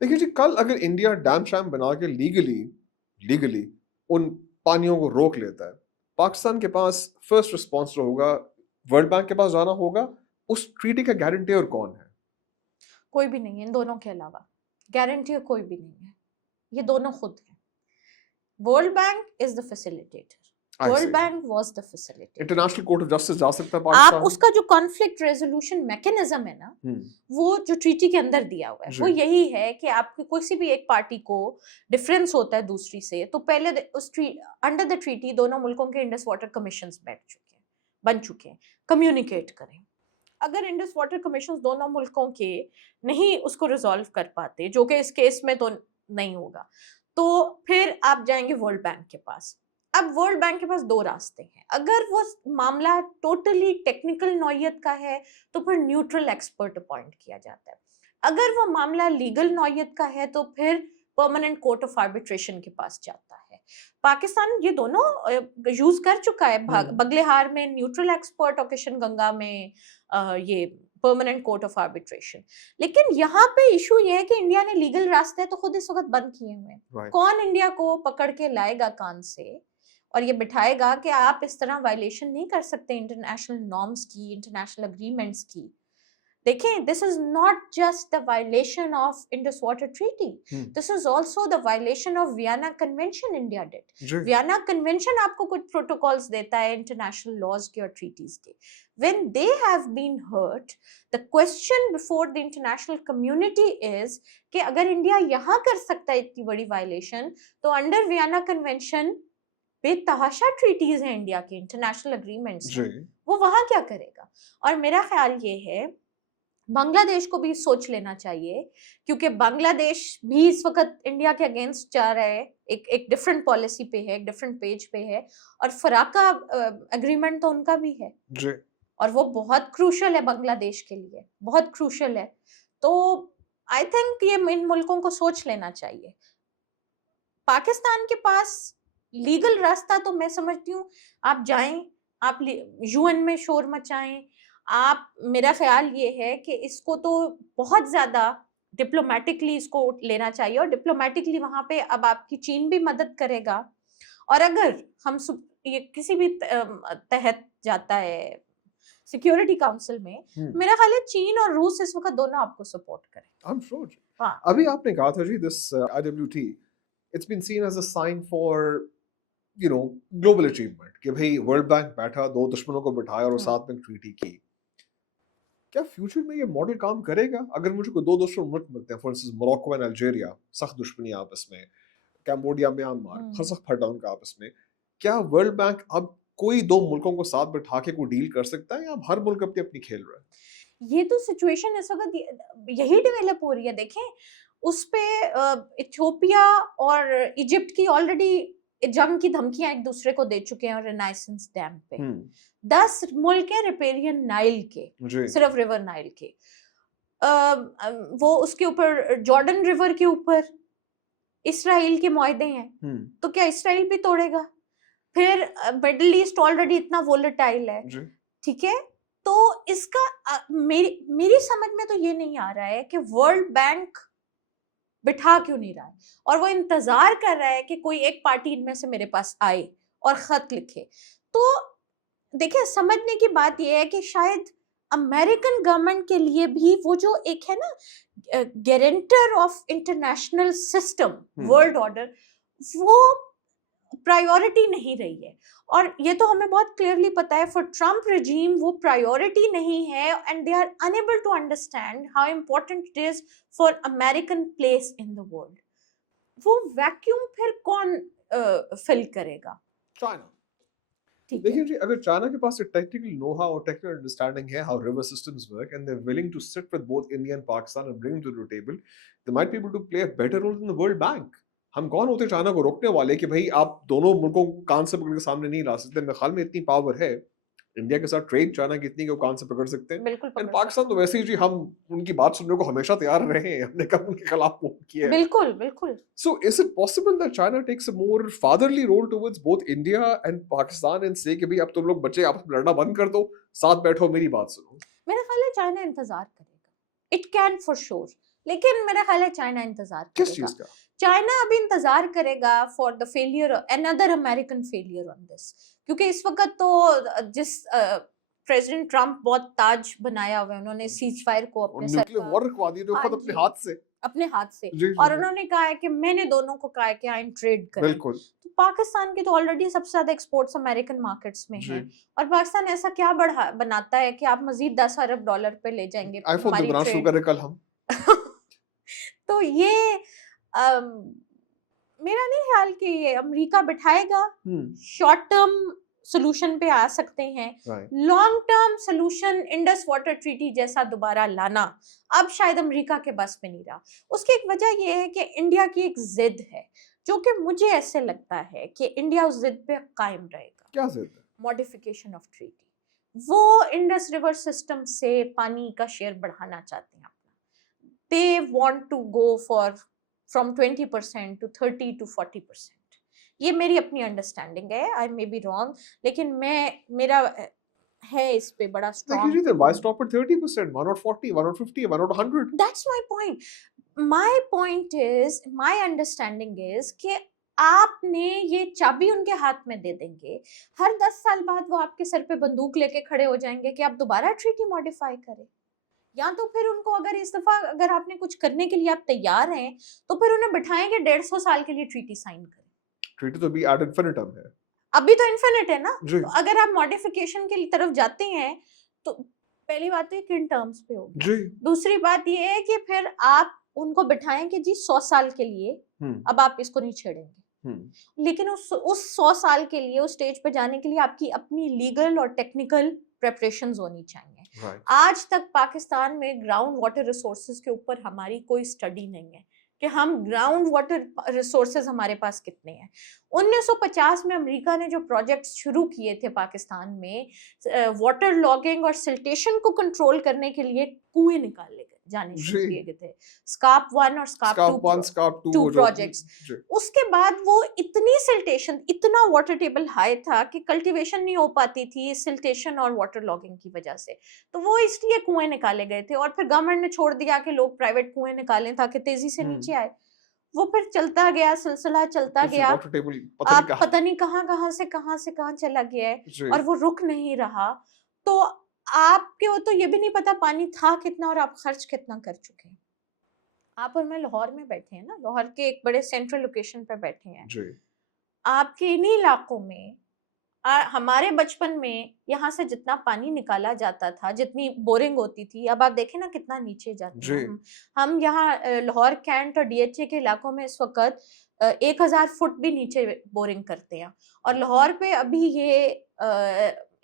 देखिए जी, कल अगर इंडिया डैम शैम बना के लीगली उन पानियों को रोक लेता है, पाकिस्तान के पास फर्स्ट रिस्पॉन्स जो होगा, वर्ल्ड बैंक के पास जाना होगा। उस ट्रीटी का गारंटीयर कौन है? कोई भी नहीं है इन दोनों के अलावा। गारंटीयर कोई भी नहीं है, ये दोनों खुद हैं। World bank is the facilitator, world bank was the facilitator. International court of justice जा सकता है पाकिस्तान। आप उसका जो कॉन्फ्लिक्ट रेजोल्यूशन मैकेनिज्म है ना, वो जो ट्रीटी के अंदर दिया हुआ है वो यही है कि आपकी किसी भी एक पार्टी को डिफरेंस होता है दूसरी से, तो पहले उस अंडर द ट्रीटी दोनों मुल्कों के इंडस वाटर कमीशंस बन चुके हैं, कम्युनिकेट करें। अगर इंडस वाटर कमीशंस दोनों मुल्कों के नहीं उसको रिजॉल्व कर पाते, जो कि इस केस में तो नहीं होगा, तो फिर आप जाएंगे वर्ल्ड बैंक के पास। अब वर्ल्ड बैंक के पास दो रास्ते हैं। अगर वो मामला टोटली टेक्निकल नौयत का है तो फिर न्यूट्रल एक्सपर्ट अपॉइंट किया जाता है। अगर वो मामला लीगल नौयत का है तो फिर परमानेंट कोर्ट ऑफ आर्बिट्रेशन के पास जाता है। पाकिस्तान ये दोनों यूज कर चुका है, बगलेहार में न्यूट्रल एक्सपर्ट और किशनगंगा में ये परमानेंट कोर्ट ऑफ आर्बिट्रेशन। लेकिन यहाँ पे इशू ये है कि इंडिया ने लीगल रास्ते तो खुद इस वक्त बंद किए हुए हैं। कौन इंडिया को पकड़ के लाएगा कान से और ये बिठाएगा कि आप इस तरह वायलेशन नहीं कर सकते इंटरनेशनल नॉर्म्स की, इंटरनेशनल अग्रीमेंट्स की। देखें, this is not just the violation of Indus water treaty, this is also the violation of Vienna convention India did. Vienna convention आपको कुछ प्रोटोकॉल्स देता है इंटरनेशनल लॉज के और ट्रीटीज के। When they have been hurt, the question before the international community is कि अगर India यहाँ कर सकता है इतनी बड़ी वायलेशन, तो अंडर वियना कन्वेंशन बेतहाशा ट्रीटीज हैं इंडिया के, इंटरनेशनल एग्रीमेंट्स, जी वो वहां क्या करेगा? और मेरा ख्याल ये है बांग्लादेश को भी सोच लेना चाहिए, क्योंकि बांग्लादेश भी इस वक्त इंडिया के अगेंस्ट जा रहा है, एक डिफरेंट पॉलिसी पे है, एक डिफरेंट पेज पे है, और फराका एग्रीमेंट तो उनका भी है जी और वो बहुत क्रूशल है बांग्लादेश के लिए, बहुत क्रूशल है। तो आई थिंक ये इन मुल्कों को सोच लेना चाहिए। पाकिस्तान के पास लीगल रास्ता तो मैं समझती हूँ, आप जाएं, आप यूएन में शोर मचाएं, आप, मेरा ख्याल ये है कि इसको तो बहुत ज्यादा डिप्लोमेटिकली इसको लेना चाहिए, और डिप्लोमेटिकली वहां पे अब आपकी चीन भी मदद करेगा, और अगर हम ये किसी भी तहत जाता है सिक्योरिटी काउंसिल में, मेरा ख्याल है चीन और रूस इस वक्त दोनों आपको सपोर्ट करें। I'm sure. हाँ, अभी आपने कहा था जी this IWT, it's been seen as a sign for global achievement कि भाई वर्ल्ड बैंक बैठा, दो दुश्मनों को बिठाया और साथ में ट्रीटी की। क्या फ्यूचर में ये मॉडल काम करेगा? अगर मुझे कोई दो दुश्मन मुल्क मिलते हैं, for instance Morocco and Algeria, सख्त दुश्मनी आपस में, कैम्बोडिया, म्यांमार, खसक फटा उनका आपस में, क्या वर्ल्ड बैंक अब कोई दो मुल्कों को साथ बैठा के कोई डील कर सकता है, या हर मुल्क अपनी अपनी खेल रहा है? ये तो सिचुएशन इस वक्त यही डेवलप हो रही है। देखें, उस पे इथियोपिया और इजिप्ट की ऑलरेडी जंग की धमकियां एक दूसरे को दे चुके हैं रेनाइसेंस डैम पे। 10 मुल्क हैं रिपेरियन नाइल के, सिर्फ रिवर नाइल के, वो उसके ऊपर जॉर्डन रिवर के ऊपर इसराइल के मुआहदे हैं, तो क्या इसराइल भी तोड़ेगा? फिर मिडिल ईस्ट ऑलरेडी इतना वोलेटाइल है, ठीक है, तो इसका मेरी समझ में तो ये नहीं आ रहा है कि वर्ल्ड बैंक बिठा क्यों नहीं रहा है, और वो इंतजार कर रहा है कि कोई एक पार्टी इनमें से मेरे पास आए और खत लिखे। तो देखिए, समझने की बात ये है कि शायद अमेरिकन गवर्नमेंट के लिए भी वो जो एक है ना guarantor of international system, world order, वो प्रायोरिटी नहीं रही है। और ये तो हमें बहुत क्लियरली पता है, फॉर ट्रम्प रेजिम वो प्रायोरिटी नहीं है, and they are unable to understand how important it is for American place in the world. वो वैक्यूम फिर कौन फिल करेगा? चाइना। देखिए जी, अगर चाइना के पास टेक्निकल नो हाउ और टेक्निकल अंडरस्टैंडिंग है how river systems work, and they are willing to sit with both India and Pakistan and bring to the table, they might be able to play a better role in the World Bank. हम कौन होते China को रोकने वाले कि भाई आप दोनों मुल्कों को कान से पकड़ के सामने नहीं ला सकते? मेरे ख्याल में इतनी पावर है इंडिया के साथ ट्रेड चाइना की इतनी, को कान से पकड़ सकते हैं। बिल्कुल एंड पाकिस्तान तो वैसे ही जी, हम उनकी बात सुनने को हमेशा तैयार रहे हैं, हमने कब उनके खिलाफ वोट किया है। बिल्कुल बिल्कुल। So is it possible that China takes a more fatherly role towards both India and Pakistan and say कि भाई अब तुम लोग बच्चे आपस में लड़ना बंद कर दो, साथ बैठो, मेरी बात सुनो? मेरा ख्याल है चाइना इंतजार करेगा, इट कैन फॉर श्योर, लेकिन मेरा ख्याल है चाइना इंतजार करेगा। किस चीज का? चाइना अभी इंतजार करेगा for the failure, another American failure on this, क्योंकि इस वक्त तो जिस प्रेसिडेंट ट्रम्प बहुत ताज बनाया हुआ है, उन्होंने सीज फायर को अपने सर न्यूक्लियर वॉर रखवा दी, तो खुद अपने हाथ से, और उन्होंने कहा है कि मैंने दोनों को कहा है कि आई एम ट्रेड करें। बिल्कुल। तो पाकिस्तान के तो ऑलरेडी सबसे ज्यादा एक्सपोर्ट्स अमेरिकन मार्केट्स में हैं, और पाकिस्तान ऐसा क्या बनाता है कि आप मजीद $10 अरब पे ले जाएंगे आईफोन बनाना शुरू करें कल हम। तो ये मेरा नहीं ख्याल कि ये अमेरिका बिठाएगा। शॉर्ट टर्म सोल्यूशन पे आ सकते हैं, long term solution Indus water treaty जैसा दोबारा लाना अब शायद अमेरिका के बस में नहीं रहा। उसकी एक वजह ये है कि इंडिया की एक जिद है, जो कि मुझे ऐसे लगता है कि इंडिया उस जिद पे कायम रहेगा। क्या जिद है? Modification of treaty. वो इंडस रिवर सिस्टम से पानी का शेयर बढ़ाना चाहते हैं अपना। They want to go for from 20% to 30 to 40%। ये मेरी अपनी अंडरस्टैंडिंग है, आई मे बी रॉन्ग, लेकिन मेरा है इस पे बड़ा स्ट्रांग। देखिए जी, why stop at 30%? Why not 40? Why not 50? Why not 100? That's my point. My point is, my understanding is कि आपने ये चाबी उनके हाथ में दे देंगे, हर 10 साल बाद वो आपके सर पे बंदूक लेके खड़े हो जाएंगे कि आप दोबारा ट्रीटी मॉडिफाई करें, या तो फिर उनको अगर इस दफा अगर आपने कुछ करने के लिए आप तैयार हैं, तो फिर उन्हें बिठाएंगे 150 साल के लिए ट्रीटी साइन करें। ट्रीटी तो भी एड इन्फिनिटम है, अभी तो इन्फिनिट है ना। तो अगर आप मॉडिफिकेशन की तरफ जाते हैं, तो पहली बात तो ये किन टर्म्स पे होगी, दूसरी बात ये है कि फिर आप उनको बिठाएं कि जी 100 साल के लिए अब आप इसको नहीं छेड़ेंगे, लेकिन उस 100 साल के लिए उस स्टेज पे जाने के लिए आपकी अपनी लीगल और टेक्निकल प्रेपरेशंस होनी चाहिए। आज तक पाकिस्तान में ग्राउंड वाटर रिसोर्सेज के ऊपर हमारी कोई स्टडी नहीं है कि हम ग्राउंड वाटर रिसोर्सेज हमारे पास कितने हैं। 1950 में अमेरिका ने जो प्रोजेक्ट्स शुरू किए थे पाकिस्तान में वाटर लॉगिंग और सिल्टेशन को कंट्रोल करने के लिए कुएं निकाले गए जाने शुरू किए गए थे, स्कार्प 1 और स्कार्प 2 प्रोजेक्ट्स। उसके बाद वो इतनी सिल्टेशन, इतना वाटर टेबल हाई था कि कल्टीवेशन नहीं हो पाती थी सिल्टेशन और वाटर लॉगिंग की वजह से, तो वो इसलिए कुएं निकाले गए थे। और फिर गवर्नमेंट ने छोड़ दिया कि लोग प्राइवेट कुएं निकालें ताकि तेजी से नीचे आए। वो फिर चलता गया, सिलसिला चलता गया, आप पता नहीं कहाँ से कहाँ चला गया है और वो रुक नहीं रहा। तो आपके तो ये भी नहीं पता पानी था कितना और आप खर्च कितना कर चुके हैं। आप और मैं लाहौर में बैठे हैं ना, लाहौर के एक बड़े सेंट्रल लोकेशन पे बैठे हैं। आपके इन्हीं इलाकों में हमारे बचपन में यहाँ से जितना पानी निकाला जाता था, जितनी बोरिंग होती थी, अब आप देखें ना कितना नीचे जाते हैं। हम यहाँ लाहौर कैंट और डीएचए के इलाकों में इस वक्त 1000 फुट भी नीचे बोरिंग करते हैं। और लाहौर पे अभी ये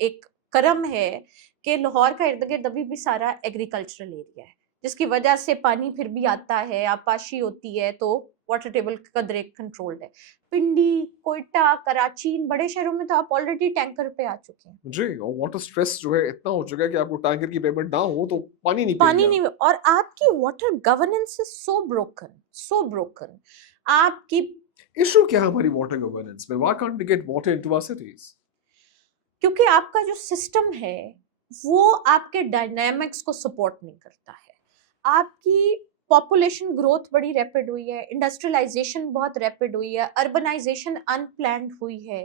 एक करम है कि लाहौर का इर्द गिर्द अभी भी सारा एग्रीकल्चरल एरिया है, जिसकी वजह से पानी फिर भी आता है, आपाशी होती है, तो वाटर टेबल कदरे कंट्रोल्ड है। पिंडी, कोयटा, कराची, इन बड़े शहरों में तो आप ऑलरेडी टैंकर पे आ चुके हैं जी। और वाटर स्ट्रेस जो है इतना हो चुका है कि आपको टैंकर की पेमेंट ना हो तो पानी नहीं। और आपकी water governance is so broken. आपकी इशू क्या है हमारी वाटर गवर्नेंस में? Why can't we get water into our cities? क्योंकि आपका जो सिस्टम है वो आपके डायनामिक्स को सपोर्ट नहीं करता है। आपकी पॉपुलेशन ग्रोथ बड़ी रैपिड हुई है, इंडस्ट्रियलाइजेशन बहुत रैपिड हुई है, अर्बनाइजेशन अनप्लान्ड हुई है,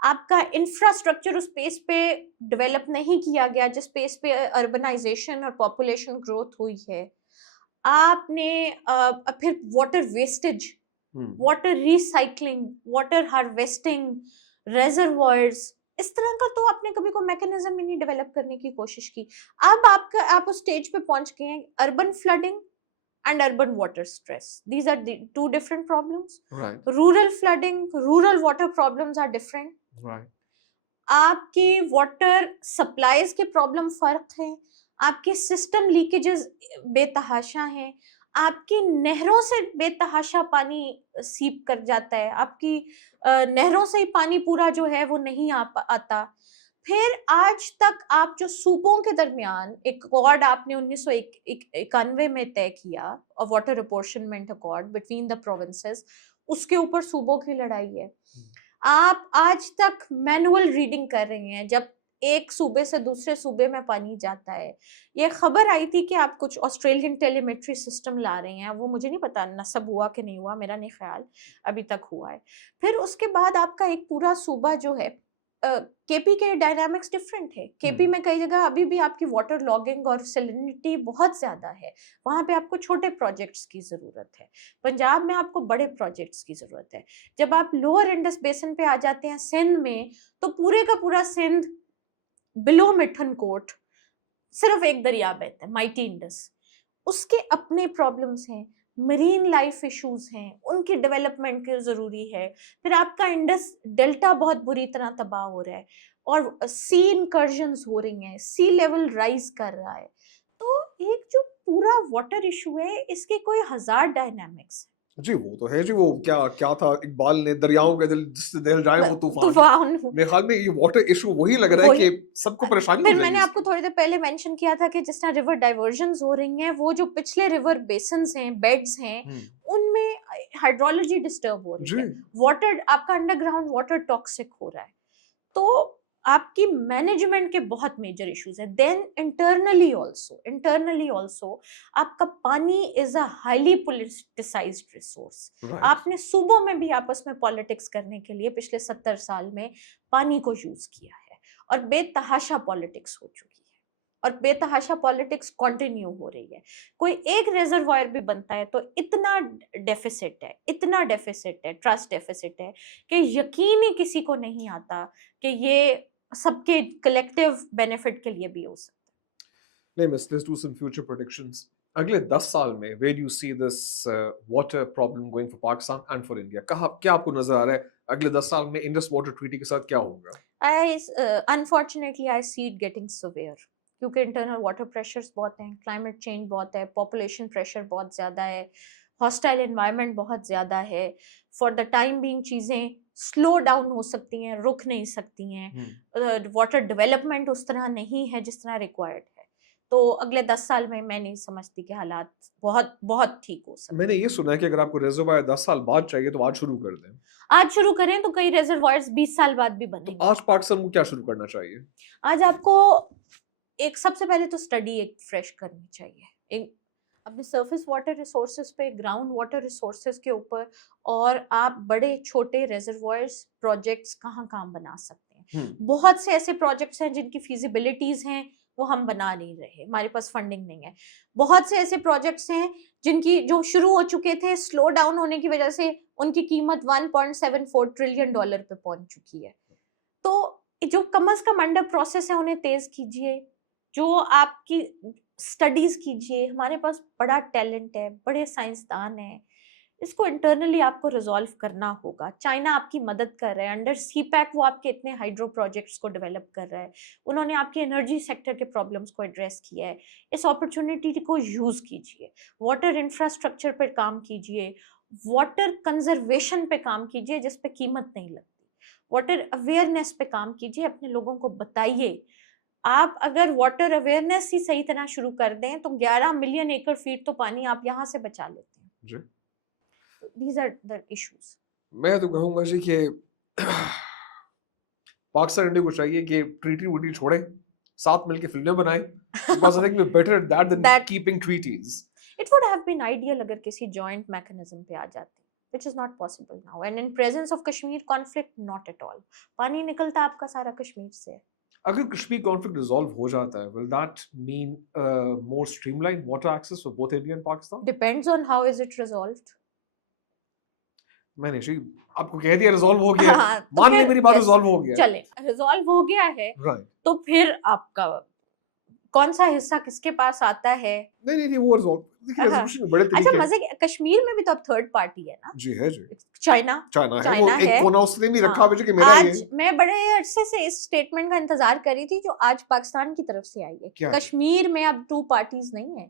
आपका इंफ्रास्ट्रक्चर उस पेस पे डेवलप नहीं किया गया जिस पेस पे अर्बनाइजेशन और पॉपुलेशन ग्रोथ हुई है। आपने फिर water wastage, water recycling, water harvesting, reservoirs, इस तरह का तो आपने कभी कोई मैकेनिज्म ही नहीं डेवलप करने की कोशिश की। अब आप उस स्टेज पे पहुंच गए हैं, urban flooding and urban water stress. These are the two different problems. Right. Rural flooding, rural water problems are different. Right. आपके वाटर सप्लाईज के प्रॉब्लम फर्क हैं, आपके सिस्टम लीकेजेस बेतहाशा हैं, आपकी नहरों से बेतहाशा पानी सीप कर जाता है, आपकी नहरों से ही पानी पूरा जो है वो नहीं आता। फिर आज तक आप जो सूबों के दरमियान एक अकॉर्ड आपने 1991 में तय किया, और water apportionment accord between the provinces, उसके ऊपर सूबों की लड़ाई है। आप आज तक मैनुअल रीडिंग कर रहे हैं जब एक सूबे से दूसरे सूबे में पानी जाता है। ये खबर आई थी कि आप कुछ ऑस्ट्रेलियन टेलीमेट्री सिस्टम ला रहे हैं, वो मुझे नहीं पता नस्ब हुआ कि नहीं हुआ, मेरा नहीं ख्याल अभी तक हुआ है। फिर उसके बाद आपका एक पूरा सूबा जो है, केपी के डायनामिक्स डिफरेंट है। केपी में कई जगह अभी भी आपकी वाटर लॉगिंग और सैलिनिटी बहुत ज्यादा है, वहां पे आपको छोटे प्रोजेक्ट्स की जरूरत है। पंजाब में आपको बड़े प्रोजेक्ट्स की जरूरत है। जब आप लोअर इंडस बेसिन पे आ जाते हैं सिंध में, तो पूरे का पूरा सिंध बिलो मिठन कोट सिर्फ एक दरिया बहता है, माइटी इंडस। उसके अपने प्रॉब्लम्स हैं, मरीन लाइफ इश्यूज हैं, उनकी डेवलपमेंट की जरूरी है। फिर आपका इंडस डेल्टा बहुत बुरी तरह तबाह हो रहा है और सी इनकर्जन्स हो रही हैं, सी लेवल राइज कर रहा है। तो एक जो पूरा वाटर इशू है, इसके कोई 1000 डायनामिक्स। जी वो तो है जी। वो क्या था, इकबाल ने दरियाओं के दिल जिससे दिल जाए वो तूफान। मेरे ख्याल में ये वाटर इशू वही लग रहा है कि सबको परेशानी हो फिर जाएगी। मैंने आपको थोड़ी देर पहले मेंशन किया था कि जिस तरह रिवर डाइवर्जन्स हो रही हैं, वो जो पिछले रिवर बेसिन्स हैं, बेड्स हैं, उनमें हाइड्रोलॉजी डिस्टर्ब हो रही है, वाटर आपका अंडरग्राउंड वाटर टॉक्सिक हो रहा है। तो आपकी मैनेजमेंट के बहुत मेजर इश्यूज हैं। देन इंटरनली ऑल्सो आपका पानी is a highly politicised resource. आपने सूबों में भी आपस में पॉलिटिक्स करने के लिए पिछले 70 साल में पानी को यूज किया है और बेतहाशा पॉलिटिक्स हो चुकी है और बेतहाशा पॉलिटिक्स कंटिन्यू हो रही है। कोई एक रिजर्वायर भी बनता है तो इतना डेफिसिट है, ट्रस्ट डेफिसिट है कि यकीन ही किसी को नहीं आता कि ये सबके कलेक्टिव बेनिफिट के लिए भी हो सकता है। Let's do some future predictions. अगले 10 साल में where do you see this water problem going for Pakistan and for India? क्या आपको नजर आ रहा है अगले 10 साल में इंडस वाटर ट्रीटी के साथ क्या होगा? Unfortunately I see it getting severe, क्योंकि इंटरनल वाटर प्रेशर्स बहुत हैं, क्लाइमेट चेंज बहुत है, पॉपुलेशन प्रेशर बहुत ज़्यादा है, हॉस्टाइल एनवायरनमेंट बहुत ज़्यादा है. फॉर द टाइम बीइंग चीज़ें स्लो डाउन हो सकती हैं, रुक नहीं सकती हैं. वाटर डेवलपमेंट उस तरह नहीं है जिस तरह रिक्वायर्ड है. तो अगले 10 साल में मैं नहीं समझती कि हालात बहुत बहुत ठीक हो सकते. मैंने ये सुना है कि अगर आपको रिजर्वायर 10 साल बाद चाहिए तो आज शुरू कर दें. आज शुरू करें तो कई रिजर्वायर्स 20 साल बाद भी तो बनेंगे. आज पाकिस्तान को क्या शुरू करना चाहिए? आज आपको एक सबसे पहले तो स्टडी एक फ्रेश करनी चाहिए, एक अपने सरफेस वाटर रिसोर्सेज पे, ग्राउंड वाटर रिसोर्सेज के ऊपर, और आप बड़े छोटे रिजर्वायर्स प्रोजेक्ट्स कहाँ कहाँ बना सकते हैं. बहुत से ऐसे प्रोजेक्ट्स हैं जिनकी फिजिबिलिटीज हैं वो हम बना नहीं रहे, हमारे पास फंडिंग नहीं है. बहुत से ऐसे प्रोजेक्ट्स हैं जिनकी जो शुरू हो चुके थे, स्लो डाउन होने की वजह से उनकी कीमत $1.74 ट्रिलियन पे पहुंच चुकी है. तो जो कम अज कम अंडर प्रोसेस है उन्हें तेज कीजिए, जो आपकी स्टडीज कीजिए. हमारे पास बड़ा टैलेंट है, बड़े साइंसदान हैं, इसको इंटरनली आपको रिजॉल्व करना होगा. चाइना आपकी मदद कर रहा है, अंडर सीपैक वो आपके इतने हाइड्रो प्रोजेक्ट्स को डेवलप कर रहा है, उन्होंने आपके एनर्जी सेक्टर के प्रॉब्लम्स को एड्रेस किया है. इस अपॉर्चुनिटी को यूज कीजिए, वाटर इंफ्रास्ट्रक्चर पर काम कीजिए, वाटर कंजर्वेशन पे काम कीजिए जिस पे कीमत नहीं लगती, वाटर अवेयरनेस पे काम कीजिए, अपने लोगों को बताइए. आप अगर वाटर अवेयरनेस ही सही तरह शुरू कर दें तो 11 मिलियन एकड़ फीट तो पानी आप यहाँ से बचा लेते हैं. जी. These are the issues. मैं तो कहूँगा जी कि पाकिस्तान इंडिया को चाहिए कि ट्रीटी वूटी छोड़े, साथ मिलके फिल्में बनाए. Because I think we're better at that than keeping treaties. It would have been ideal अगर किसी joint mechanism पे आ जाते, which is not possible now. And in presence of Kashmir conflict, not at all. पानी निकलता आपका सारा कश्मीर से. अगर कश्मीर कॉन्फ्लिक्ट रिजॉल्व हो जाता है, will that mean more streamlined water access for both India and Pakistan? Depends on how is it resolved. मैंने जी आपको कह दिया रिजॉल्व हो गया. मान ले मेरी बात रिजॉल्व हो गया. चले रिजॉल्व हो गया है, तो फिर आपका कौन सा हिस्सा किसके पास आता है? नहीं वो रिजॉल्व देखिए रेजोल्यूशन में बड़े तरीके. अच्छा मजे कश्मीर में भी तो अब थर्ड पार्टी है ना. जी है जी. चाइना है वो एक कोना उसने भी रखा हुआ है कि मेरा ये. आज मैं बड़े अरसे से इस स्टेटमेंट का इंतजार कर रही थी जो आज पाकिस्तान की तरफ से आई है. कश्मीर में अब 2 पार्टीज नहीं है,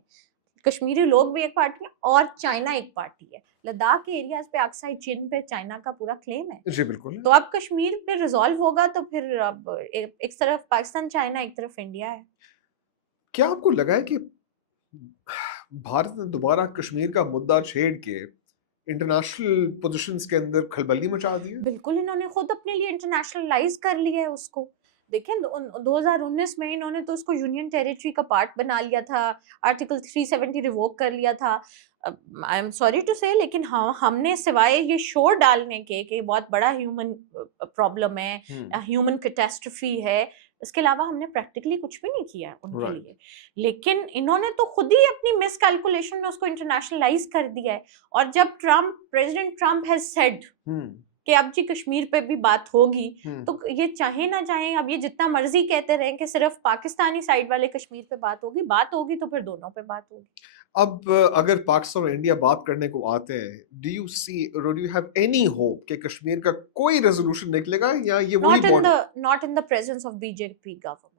कश्मीरी लोग भी एक पार्टी है और चाइना एक पार्टी है. लद्दाख के एरियाज पे अक्साई चीन पे चाइना का पूरा क्लेम है. जी बिल्कुल. तो अब कश्मीर पे रिजॉल्व होगा तो फिर अब एक तरफ पाकिस्तान चाइना, एक तरफ इंडिया है. क्या आपको लगा है कि भारत ने दोबारा कश्मीर का मुद्दा छेड़ के इंटरनेशनल पोजीशंस के अंदर खलबली मचा दी है? बिल्कुल, इन्होंने खुद अपने लिए इंटरनेशनलाइज कर लिया है उसको. देखें 2019 में इन्होंने तो उसको यूनियन टेरिटरी का पार्ट बना लिया था, आर्टिकल 370 रिवोक कर लिया था. आई एम सॉरी टू से, लेकिन हाँ हमने सिवाय ये शोर डालने के कि बहुत बड़ा ह्यूमन प्रॉब्लम है, ह्यूमन कैटास्ट्रोफी है, इसके अलावा हमने प्रैक्टिकली कुछ भी नहीं किया है उनके लिए. लेकिन इन्होंने तो खुद ही अपनी मिस कैलकुलेशन में उसको इंटरनेशनलाइज कर दिया है. और जब प्रेसिडेंट ट्रम्प हैज सेड कि अब जी कश्मीर पे भी बात होगी, तो ये चाहे ना चाहे अब ये जितना मर्जी कहते रहे कि सिर्फ पाकिस्तानी साइड वाले कश्मीर पे बात होगी तो फिर दोनों पे बात होगी. अब अगर पाकिस्तान और इंडिया बात करने को आते हैं, do you have any hope कि कश्मीर का कोई रेजोल्यूशन निकलेगा या ये वही not in the presence of BJP government.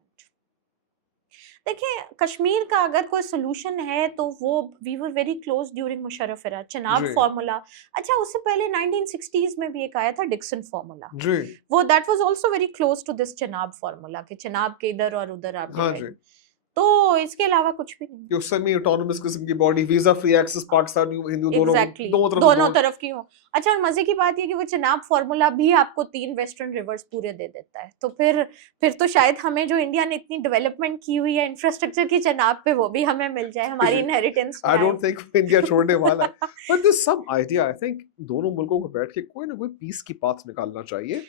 देखिए कश्मीर का अगर कोई सोल्यूशन है तो वो we were very close during Musharraf era, Chenab formula. अच्छा उससे पहले 1960s में भी एक आया था डिक्सन फार्मूला, वो that was also very close to this Chenab formula कि चनाब के इधर और उधर आप. तो इसके अलावा कुछ भी नहीं. कि सेमी ऑटोनमस किस्म की body, visa free access, Pakistan हिंदू दोनों तरफ की हो. अच्छा और मजे की बात ये कि वो चनाब फार्मूला भी आपको 3 वेस्टर्न रिवर्स पूरे दे देता है. तो फिर तो शायद हमें जो इंडिया ने इतनी डेवलपमेंट की हुई है इंफ्रास्ट्रक्चर की चनाब पे, वो भी हमें मिल जाए, हमारी inheritance. I don't think India छोड़ने वाला है. But this some idea, I think दोनों मुल्कों को बैठ के कोई ना कोई पीस की पाथ निकालना चाहिए.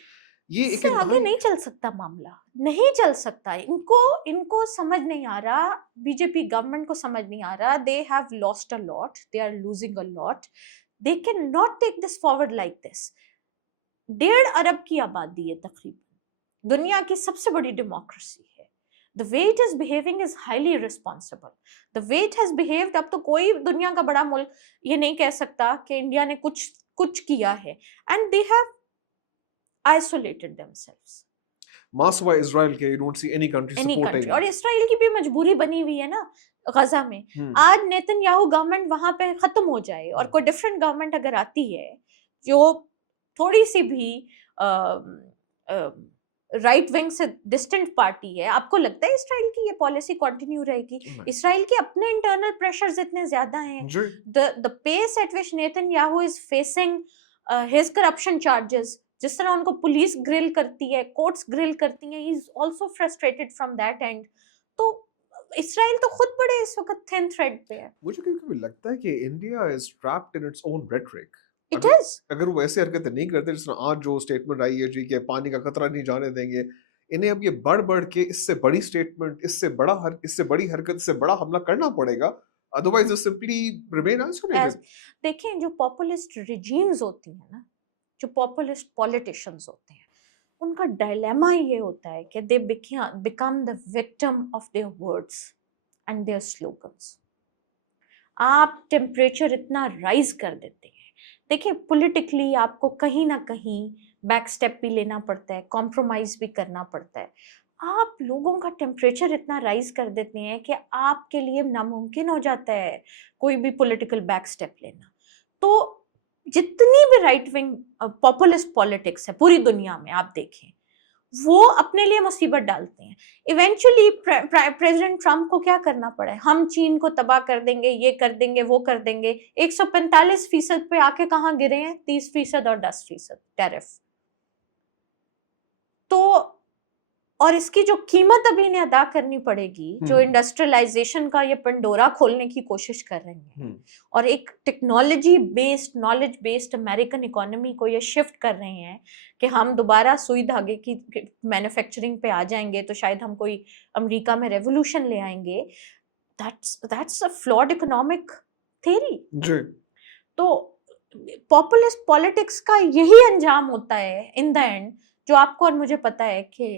ये एक आगे नहीं चल सकता, मामला नहीं चल सकता. इनको समझ नहीं आ रहा, बीजेपी गवर्नमेंट को समझ नहीं आ रहा. They have lost a lot, they are losing a lot. They can not take this forward like this. 1.5 अरब की आबादी है तकरीबन, दुनिया की सबसे बड़ी डेमोक्रेसी है, The way it is behaving is highly irresponsible. The way it has behaved, अब तो कोई दुनिया का बड़ा मुल्क ये नहीं कह सकता कि इंडिया ने कुछ किया है. And they have isolated themselves. Maswa Israel के you don't see any country supporting. और इसराइल की भी मजबूरी बनी हुई है ना गजा में. आज नेतन्याहू गवर्नमेंट वहां पे खत्म हो जाए और कोई डिफरेंट गवर्नमेंट अगर आती है जो थोड़ी सी भी राइट विंग से डिस्टेंट पार्टी है, आपको लगता है इसराइल की ये पॉलिसी कंटिन्यू रहेगी? इसराइल के अपने इंटरनल प्रेशर्स इतने ज्यादा हैं. The pace at which Netanyahu is facing his corruption charges, जिस तरह उनको पुलिस ग्रिल करती है, कोर्ट्स ग्रिल करती हैं, he is also frustrated from that and. तो इसराइल तो खुद बड़े इस वक्त थिन थ्रेड पे है. मुझे कभी लगता है कि India is trapped in its own rhetoric. It is. अगर वो ऐसे हरकतें नहीं करते जिस तरह आज जो स्टेटमेंट आई है जी कि पानी का खतरा नहीं जाने देंगे, इन्हें अब ये बढ़ के इससे बड़ी स्टेटमेंट, इससे बड़ी हरकत, इससे बड़ा हमला करना पड़ेगा, otherwise they simply remain isolated. देखें, जो पॉपुलिस्ट रिजीम्स होती हैं ना, जो पॉपुलिस्ट पॉलिटिशियंस होते हैं, उनका डायलेमा ये होता है कि they become the victim of their words and their slogans. आप टेम्परेचर इतना राइज कर देते हैं. देखिए, पॉलिटिकली आपको कहीं ना कहीं बैक स्टेप भी लेना पड़ता है, कॉम्प्रोमाइज भी करना पड़ता है. आप लोगों का टेम्परेचर इतना राइज कर देते हैं कि आपके लिए नामुमकिन हो जाता है कोई भी पॉलिटिकल बैक स्टेप लेना. तो जितनी भी राइट विंग पॉपुलिस्ट पॉलिटिक्स है पूरी दुनिया में, आप देखें, वो अपने लिए मुसीबत डालते हैं. इवेंचुअली प्रेसिडेंट ट्रम्प को क्या करना पड़ा है? हम चीन को तबाह कर देंगे, ये कर देंगे, वो कर देंगे. 145% पे आके कहाँ गिरे हैं? 30% और 10% टैरिफ. तो और इसकी जो कीमत अभी इन्हें अदा करनी पड़ेगी, जो इंडस्ट्रियलाइजेशन का ये पंडोरा खोलने की कोशिश कर रहे हैं और एक technology based, knowledge based American economy को ये शिफ्ट कर रहे हैं कि हम दोबारा सुई धागे की मैन्युफैक्चरिंग पे आ जाएंगे तो शायद हम कोई अमेरिका में रेवोल्यूशन ले आएंगे. That's a flawed economic theory. तो पॉपुलिस्ट पॉलिटिक्स का यही अंजाम होता है इन द एंड, जो आपको और मुझे पता है कि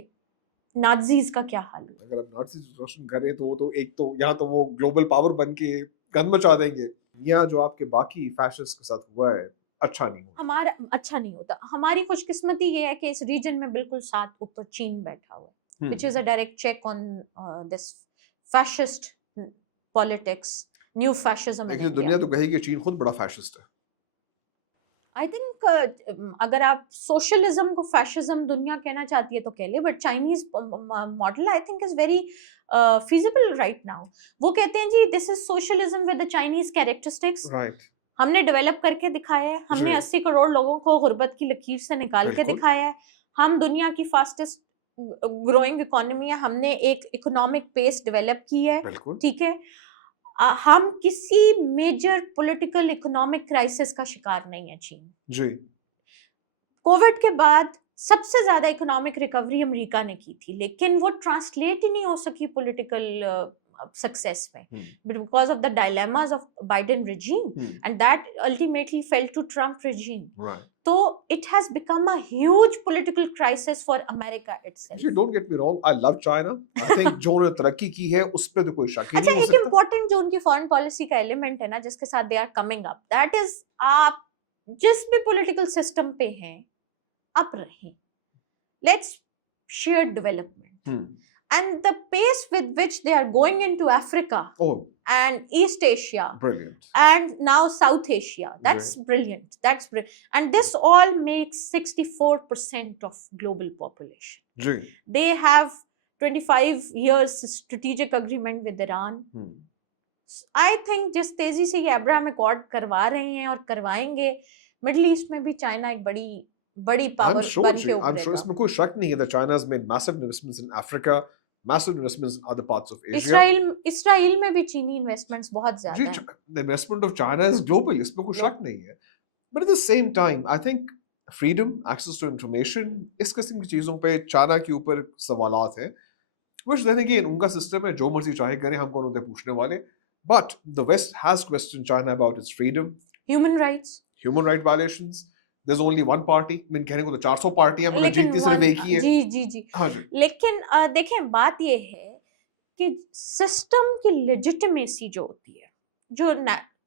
नाज़ीज का क्या हाल है. अगर आप नाज़ीज रोशन करें तो एक तो यहाँ तो वो ग्लोबल पावर बन के गन मचा देंगे, या जो आपके बाकी फैशिस्ट के साथ हुआ है अच्छा नहीं होता. हमारा अच्छा नहीं होता. हमारी खुशकिस्मती ये है कि इस रीजन में बिल्कुल साथ ऊपर चीन बैठा हुआ है, which is a direct check on this fascist politics, new fascism. लेकिन दुनिया तो कहेगी कि चीन खुद बड़ा फैशिस्ट है. आई थिंक अगर आप सोशलिज्म को फैशिज्म दुनिया कहना चाहती है तो कह ले, but Chinese model I think is very feasible right now. वो कहते हैं जी this is socialism with the Chinese characteristics. हमने डेवलप करके दिखाया है, हमने 80 करोड़ लोगों को गुर्बत की लकीर से निकाल के दिखाया है. हम दुनिया की फास्टेस्ट ग्रोइंग इकोनॉमी है, हमने एक इकोनॉमिक पेस डेवलप की है, ठीक है. हम किसी मेजर पॉलिटिकल इकोनॉमिक क्राइसिस का शिकार नहीं है चीन जी. कोविड के बाद सबसे ज्यादा इकोनॉमिक रिकवरी अमेरिका ने की थी, लेकिन वो ट्रांसलेट ही नहीं हो सकी पॉलिटिकल सक्सेस में because of the dilemmas of Biden regime and that ultimately fell to Trump regime. So it has become a huge political crisis for America itself. Don't get me wrong, I love China. I think जो उन्होंने तरक्की की है उस पे तो कोई शक ही नहीं हो सकता. एक important जो उनकी फॉरेन पॉलिसी का एलिमेंट है ना, जिसके साथ they are coming up, that is आप जिस भी पॉलिटिकल सिस्टम पे हैं आप रहें. Let's share development. And the pace with which they are going into Africa and East Asia, and now South Asia, that's brilliant. That's brilliant. And this all makes 64% of global population. They have 25 years strategic agreement with Iran. I think जिस तेजी से ये Abraham accord करवा रहे हैं और करवाएंगे, middle east में भी चाइना एक बड़ी पावर बन के उभरेगा. I'm sure इसमें कोई शक नहीं है that China has made massive investments in Africa, massive investments in other parts of Asia. Israel में भी चीनी इन्वेस्टमेंट्स बहुत ज्यादा हैं. The investment of China is global, इसमें कोई शक नहीं है. But at the same time, I think freedom, access to information, इस किस्म की चीजों पे चाइना के ऊपर सवालात हैं. Which then again, उनका सिस्टम है, जो मर्जी चाहे करें, हम कौन होते पूछने वाले. But the West has questioned China about its freedom, human right violations. There's only one party. मैं कहने को तो 400 पार्टियां, मगर जीतती सिर्फ एक ही है. जी. हाँ जी. लेकिन देखें, बात ये है कि सिस्टम की लेजिटिमेसी जो होती है, जो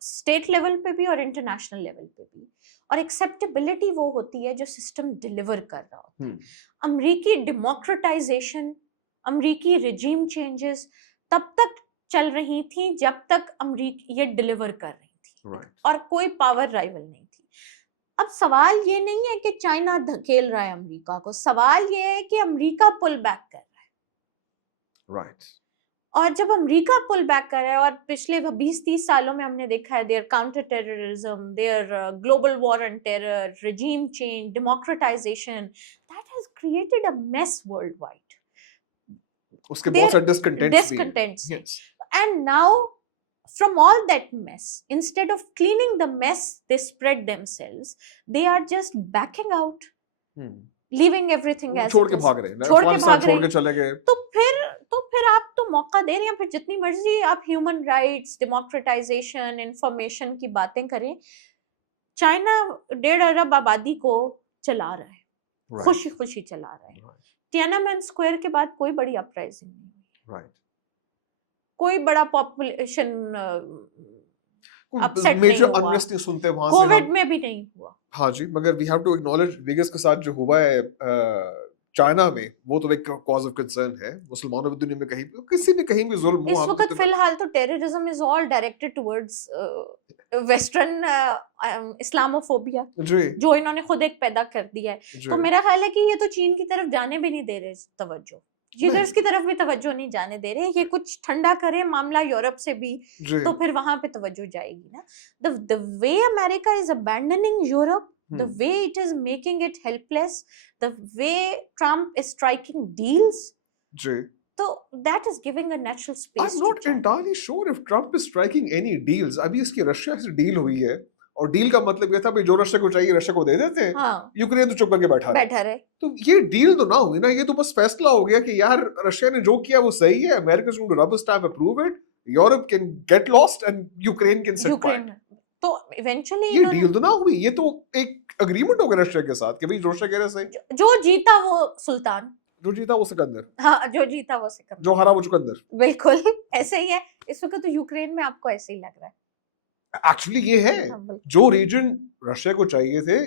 स्टेट लेवल पे भी और इंटरनेशनल लेवल पे भी, और एक्सेप्टेबिलिटी वो होती है जो सिस्टम डिलीवर कर रहा होता है। अमरीकी डेमोक्रेटाइजेशन, अमरीकी रिजीम चेंजेस तब तक चल रही थी जब तक अमरीकी ये डिलीवर कर रही थी, और कोई पावर राइवल नहीं थी। अब सवाल ये नहीं है कि चाइना धकेल रहा है अमेरिका को, सवाल ये है कि अमेरिका पुल बैक कर रहा है। और जब अमेरिका पुल बैक कर रहा है, और पिछले 20-30 सालों में हमने देखा है their counter terrorism, their global war on terror, regime change, democratisation, that has created a mess world wide. उसके बहुत सारे डिस्कंटेंट्स हैं। And now from all that mess, instead of cleaning the mess they spread themselves, they are just backing out, leaving everything as छोड़ के भाग रहे हैं, छोड़ के चले गए। तो फिर आप तो मौका दे रहे हैं, फिर जितनी मर्जी आप ह्यूमन राइट्स, डेमोक्रेटाइजेशन, इंफॉर्मेशन की बातें करें, चाइना 1.5 अरब आबादी को चला रहा है, खुशी खुशी चला रहा है। तियानामेन स्क्वायर के बाद कोई बड़ी अपराइजिंग नहीं हुई, कोई बड़ा पॉपुलेशन अपसेट नहीं हुआ, अनरेस्ट नहीं सुनते वहां से। कोविड में भी नहीं हुआ। हाँ जी, मगर we have to acknowledge Vegas के साथ जो हुआ है चाइना में, वो तो एक कॉज ऑफ कंसर्न है। मुसलमानों की दुनिया में कहीं किसी ने कहीं भी जुल्म हुआ, इस वक्त फिलहाल तो terrorism is all directed towards western Islamophobia, जो इन्होंने खुद एक पैदा कर दिया है। तो मेरा ख्याल है कि ये तो चीन की तरफ जाने भी नहीं दे रहे तवज्जो, जिगर्स की तरफ भी तवज्जो नहीं जाने दे रहे। ये कुछ ठंडा करे मामला यूरोप से भी, तो फिर वहां पे तवज्जो जाएगी ना। the way America is abandoning Europe, the way it is making it helpless, the way Trump is striking deals, so that is giving a natural space. I'm not entirely sure if Trump is striking any deals. अभी इसकी Russia से deal हुई है, और deal का मतलब ये था भाई जो रशिया को चाहिए रशिया को दे देते हैं। हाँ। यूक्रेन तो चुप करके बैठा रहे। तो ये डील तो ना हुई ना, ये तो बस फैसला हो गया कि यार रशिया ने जो किया वो सही है, America is going to rubber stamp approve it, Europe can get lost and Ukraine can sit part. तो इवेंचुअली ये डील तो ना हुई, ये तो एक एग्रीमेंट हो गया रशिया के साथ कि भाई रशिया कह रहा है सही, जो जीता वो सुल्तान, जो जीता वो सिकंदर। हाँ, जो जीता वो सिकंदर, जो हारा वो चुकंदर। बिल्कुल ऐसे ही है इस वक्त तो यूक्रेन में। आपको ऐसे ही लग रहा है? एक्चुअली ये है, जो रीजन रशिया को चाहिए थे,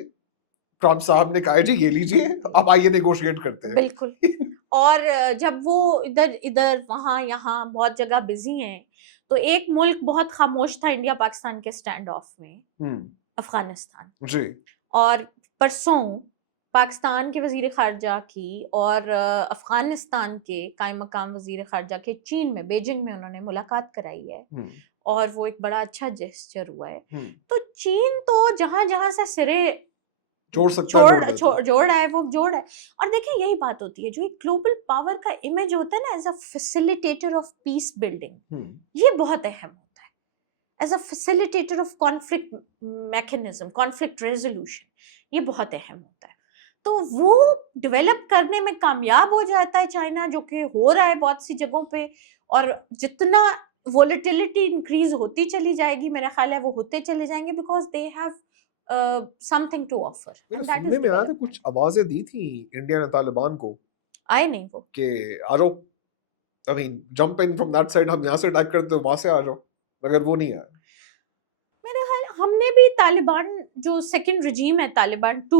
ट्रम्प साहब ने कहा जी ये लीजिए, अब आइए नेगोशिएट करते हैं। बिल्कुल। और जब वो इधर वहां यहाँ बहुत जगह बिजी हैं, तो एक मुल्क बहुत खामोश था इंडिया पाकिस्तान के स्टैंड ऑफ में, अफगानिस्तान जी। और परसों पाकिस्तान के वजीर खारजा की और अफगानिस्तान के कायम मकाम वजीर खारजा के चीन में, बीजिंग में उन्होंने मुलाकात कराई है, और वो एक बड़ा अच्छा जेस्चर हुआ है। तो चीन तो जहां जहां से सिरे जोड़ रहा है वो जोड़ है। और देखिए यही बात होती है, जो एक ग्लोबल पावर का इमेज होता है ना as a facilitator of peace building, ये बहुत अहम होता है। As a facilitator of conflict mechanism, conflict resolution, ये बहुत अहम होता है। तो वो डेवलप करने में कामयाब हो जाता है चाइना, जो कि हो रहा है बहुत सी जगहों पे। और जितना वोलेटिलिटी इंक्रीज होती चली जाएगी, मेरा ख्याल है वो होते चले जाएंगे, because they have something to offer. सुनने में आया था कुछ आवाजें दी थी इंडिया ने तालिबान को, आए नहीं वो कि आ जाओ, I mean jump in from that side, हम यहाँ से अटैक करते हैं वहां से आ जाओ, मगर वो नहीं आया। मेरे ख्याल हमने भी तालिबान जो सेकंड रिजीम है तालिबान 2,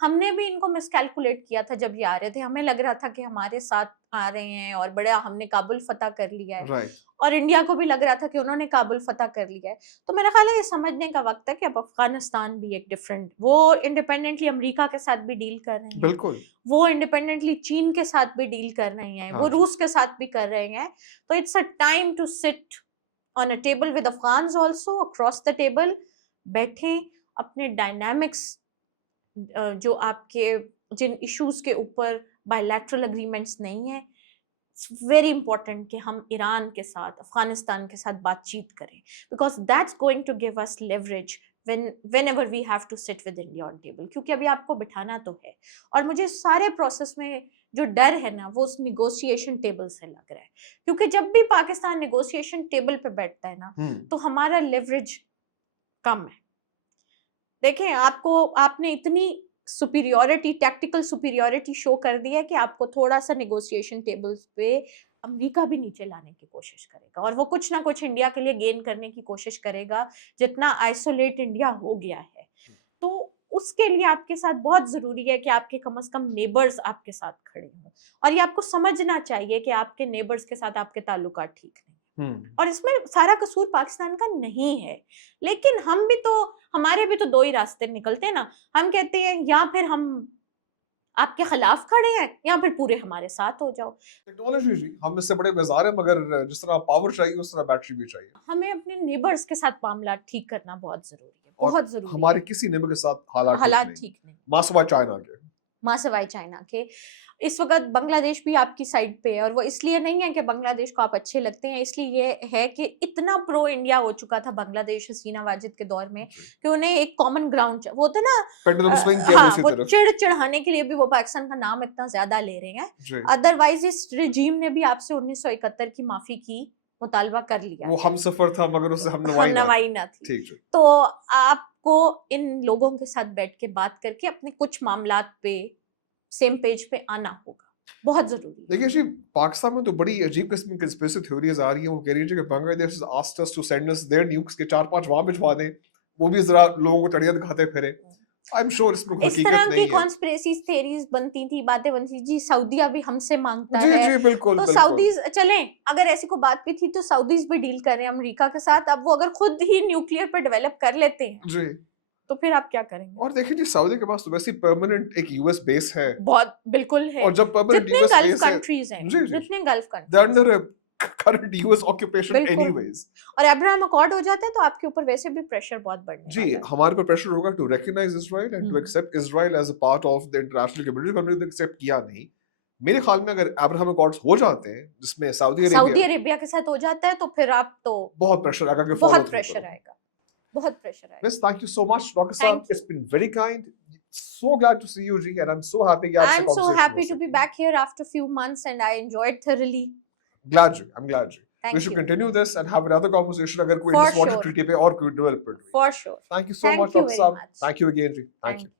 हमने भी इनको मिसकैलकुलेट किया था जब ये आ रहे थे। हमें लग रहा था कि हमारे साथ आ रहे हैं और बड़ा हमने काबुल फतह कर लिया है, और इंडिया को भी लग रहा था कि उन्होंने काबुल फतह कर लिया है। तो मेरा ख्याल है ये समझने का वक्त है कि अब अफगानिस्तान भी एक डिफरेंट, वो इंडिपेंडेंटली अमेरिका के साथ भी डील कर रहे हैं, बिल्कुल वो इंडिपेंडेंटली चीन के साथ भी डील कर रहे हैं, वो रूस के साथ भी कर रहे हैं। तो it's a time to sit on a table with Afghans also, across the table, बैठें, अपने डायनामिक्स, जो आपके जिन इश्यूज के ऊपर बायलैटरल एग्रीमेंट्स नहीं है, इट्स वेरी इंपॉर्टेंट कि हम ईरान के साथ, अफगानिस्तान के साथ बातचीत करें, because that's going to give us leverage whenever we have to sit with India on table, क्योंकि अभी आपको बिठाना तो है। और मुझे सारे प्रोसेस में जो डर है ना, वो उस निगोशिएशन टेबल से लग रहा है, क्योंकि जब भी पाकिस्तान निगोशिएशन टेबल पे बैठता है ना, तो हमारा लेवरेज कम है। देखें, आपने इतनी सुपीरियोरिटी, टैक्टिकल सुपीरियोरिटी शो कर दी है कि आपको थोड़ा सा नेगोशिएशन टेबल्स पे अमेरिका भी नीचे लाने की कोशिश करेगा, और वो कुछ ना कुछ इंडिया के लिए गेन करने की कोशिश करेगा, जितना आइसोलेट इंडिया हो गया है। तो उसके लिए आपके साथ बहुत जरूरी है कि आपके कम से कम नेबर्स आपके साथ खड़े हों, और ये आपको समझना चाहिए कि आपके नेबर्स के साथ आपके ताल्लुकात ठीक नहीं, और इसमें सारा कसूर पाकिस्तान का नहीं है। लेकिन हमारे भी तो दो ही रास्ते निकलते हैं ना, हम कहते हैं या फिर हम आपके खिलाफ खड़े हैं या फिर पूरे हमारे साथ हो जाओ। टेक्नोलॉजी जी, हम इससे बड़े बेजार हैं, मगर जिस तरह पावर चाहिए उस तरह बैटरी भी चाहिए। हमें अपने नेबर्स के साथ मामला ठीक करना बहुत जरूरी है, बहुत जरूरी हमारे है। किसी नेबर के साथ हालात ठीक नहीं, माँ सिवाय चाइना के। माँ सिवाय चाइना के। इस वक्त बांग्लादेश भी आपकी साइड पे है, और वो इसलिए नहीं है कि बांग्लादेश को आप अच्छे लगते हैं, इसलिए ये है कि इतना प्रो इंडिया हो चुका था बांग्लादेश हसीना वाजिद के दौर में कि उन्हें एक कॉमन ग्राउंड वो होता ना, पेंडुलम स्विंग किया हाँ, उसी वो तरफ। चढ़ाने के लिए भी वो पाकिस्तान का नाम इतना ज्यादा ले रहे हैं। अदरवाइज इस रिजीम ने भी आपसे 1971 की माफी की मुतालबा कर लिया, वो हम सफर था मगर उससे हम नवाई ना थी। ठीक है। तो आपको इन लोगों के साथ बैठ के बात करके अपने कुछ मामलात पे सेम पेज पे आना होगा, बहुत जरूरी है। देखिए जी, पाकिस्तान में तो बड़ी अजीब किस्म की कंस्पिरेसी थ्योरीज आ रही हैं। वो कह रही है कि Bangladesh has asked us to send us their nukes के 4-5 वहां भिजवा दें, वो भी जरा लोगों को तड़िया दिखाते फिरे। आई एम श्योर इसमें इस तरह की कॉन्स्पिरेसी थ्योरीज बनती थी, बातें बनती थी जी, सऊदीया भी हमसे मांगता है। जी बिल्कुल, तो सऊदीज चलें, अगर ऐसी कोई बात भी थी तो सऊदीज भी डील कर रहे हैं अमेरिका के साथ। अब वो अगर खुद ही न्यूक्लियर पर डेवलप कर लेते हैं जी, तो फिर आप क्या करेंगे? और देखिए जी, सऊदी के पास तो वैसे परमानेंट एक यूएस बेस है, बहुत बिल्कुल है, और जब परमानेंट जितने यूएस गल्फ बेस है, कंट्रीज हैं, जितने gulf they're countries under a current US occupation anyways. और अब्राहम अकॉर्ड हो जाता है तो आपके ऊपर वैसे भी प्रेशर बहुत बढ़ने जी, हमारे पर प्रेशर होगा to recognise Israel and to accept Israel as a part of the international community. हमने तो एक्सेप्ट किया नहीं। मेरे ख्याल में अगर अब्राहम अकॉर्ड्स हो जाते हैं जिसमें सऊदी अरेबिया के साथ हो जाता है, तो फिर आप तो बहुत प्रेशर आएगा कि बहुत प्रेशर आएगा, बहुत प्रेशर आएगा। Miss, thank you so much, Dr. Saab. It's been very kind. So glad to see you, Ji, and I'm so happy. I'm so happy to be back here after a few months, and I enjoyed thoroughly. Glad, Ji. I'm glad, Ji. Thank we should you. continue this and have another conversation agar koi For Indus Water sure. Treaty pe aur koi development. For sure. Thank you so much, Dr. Saab. Thank you again, Ji. Thank you.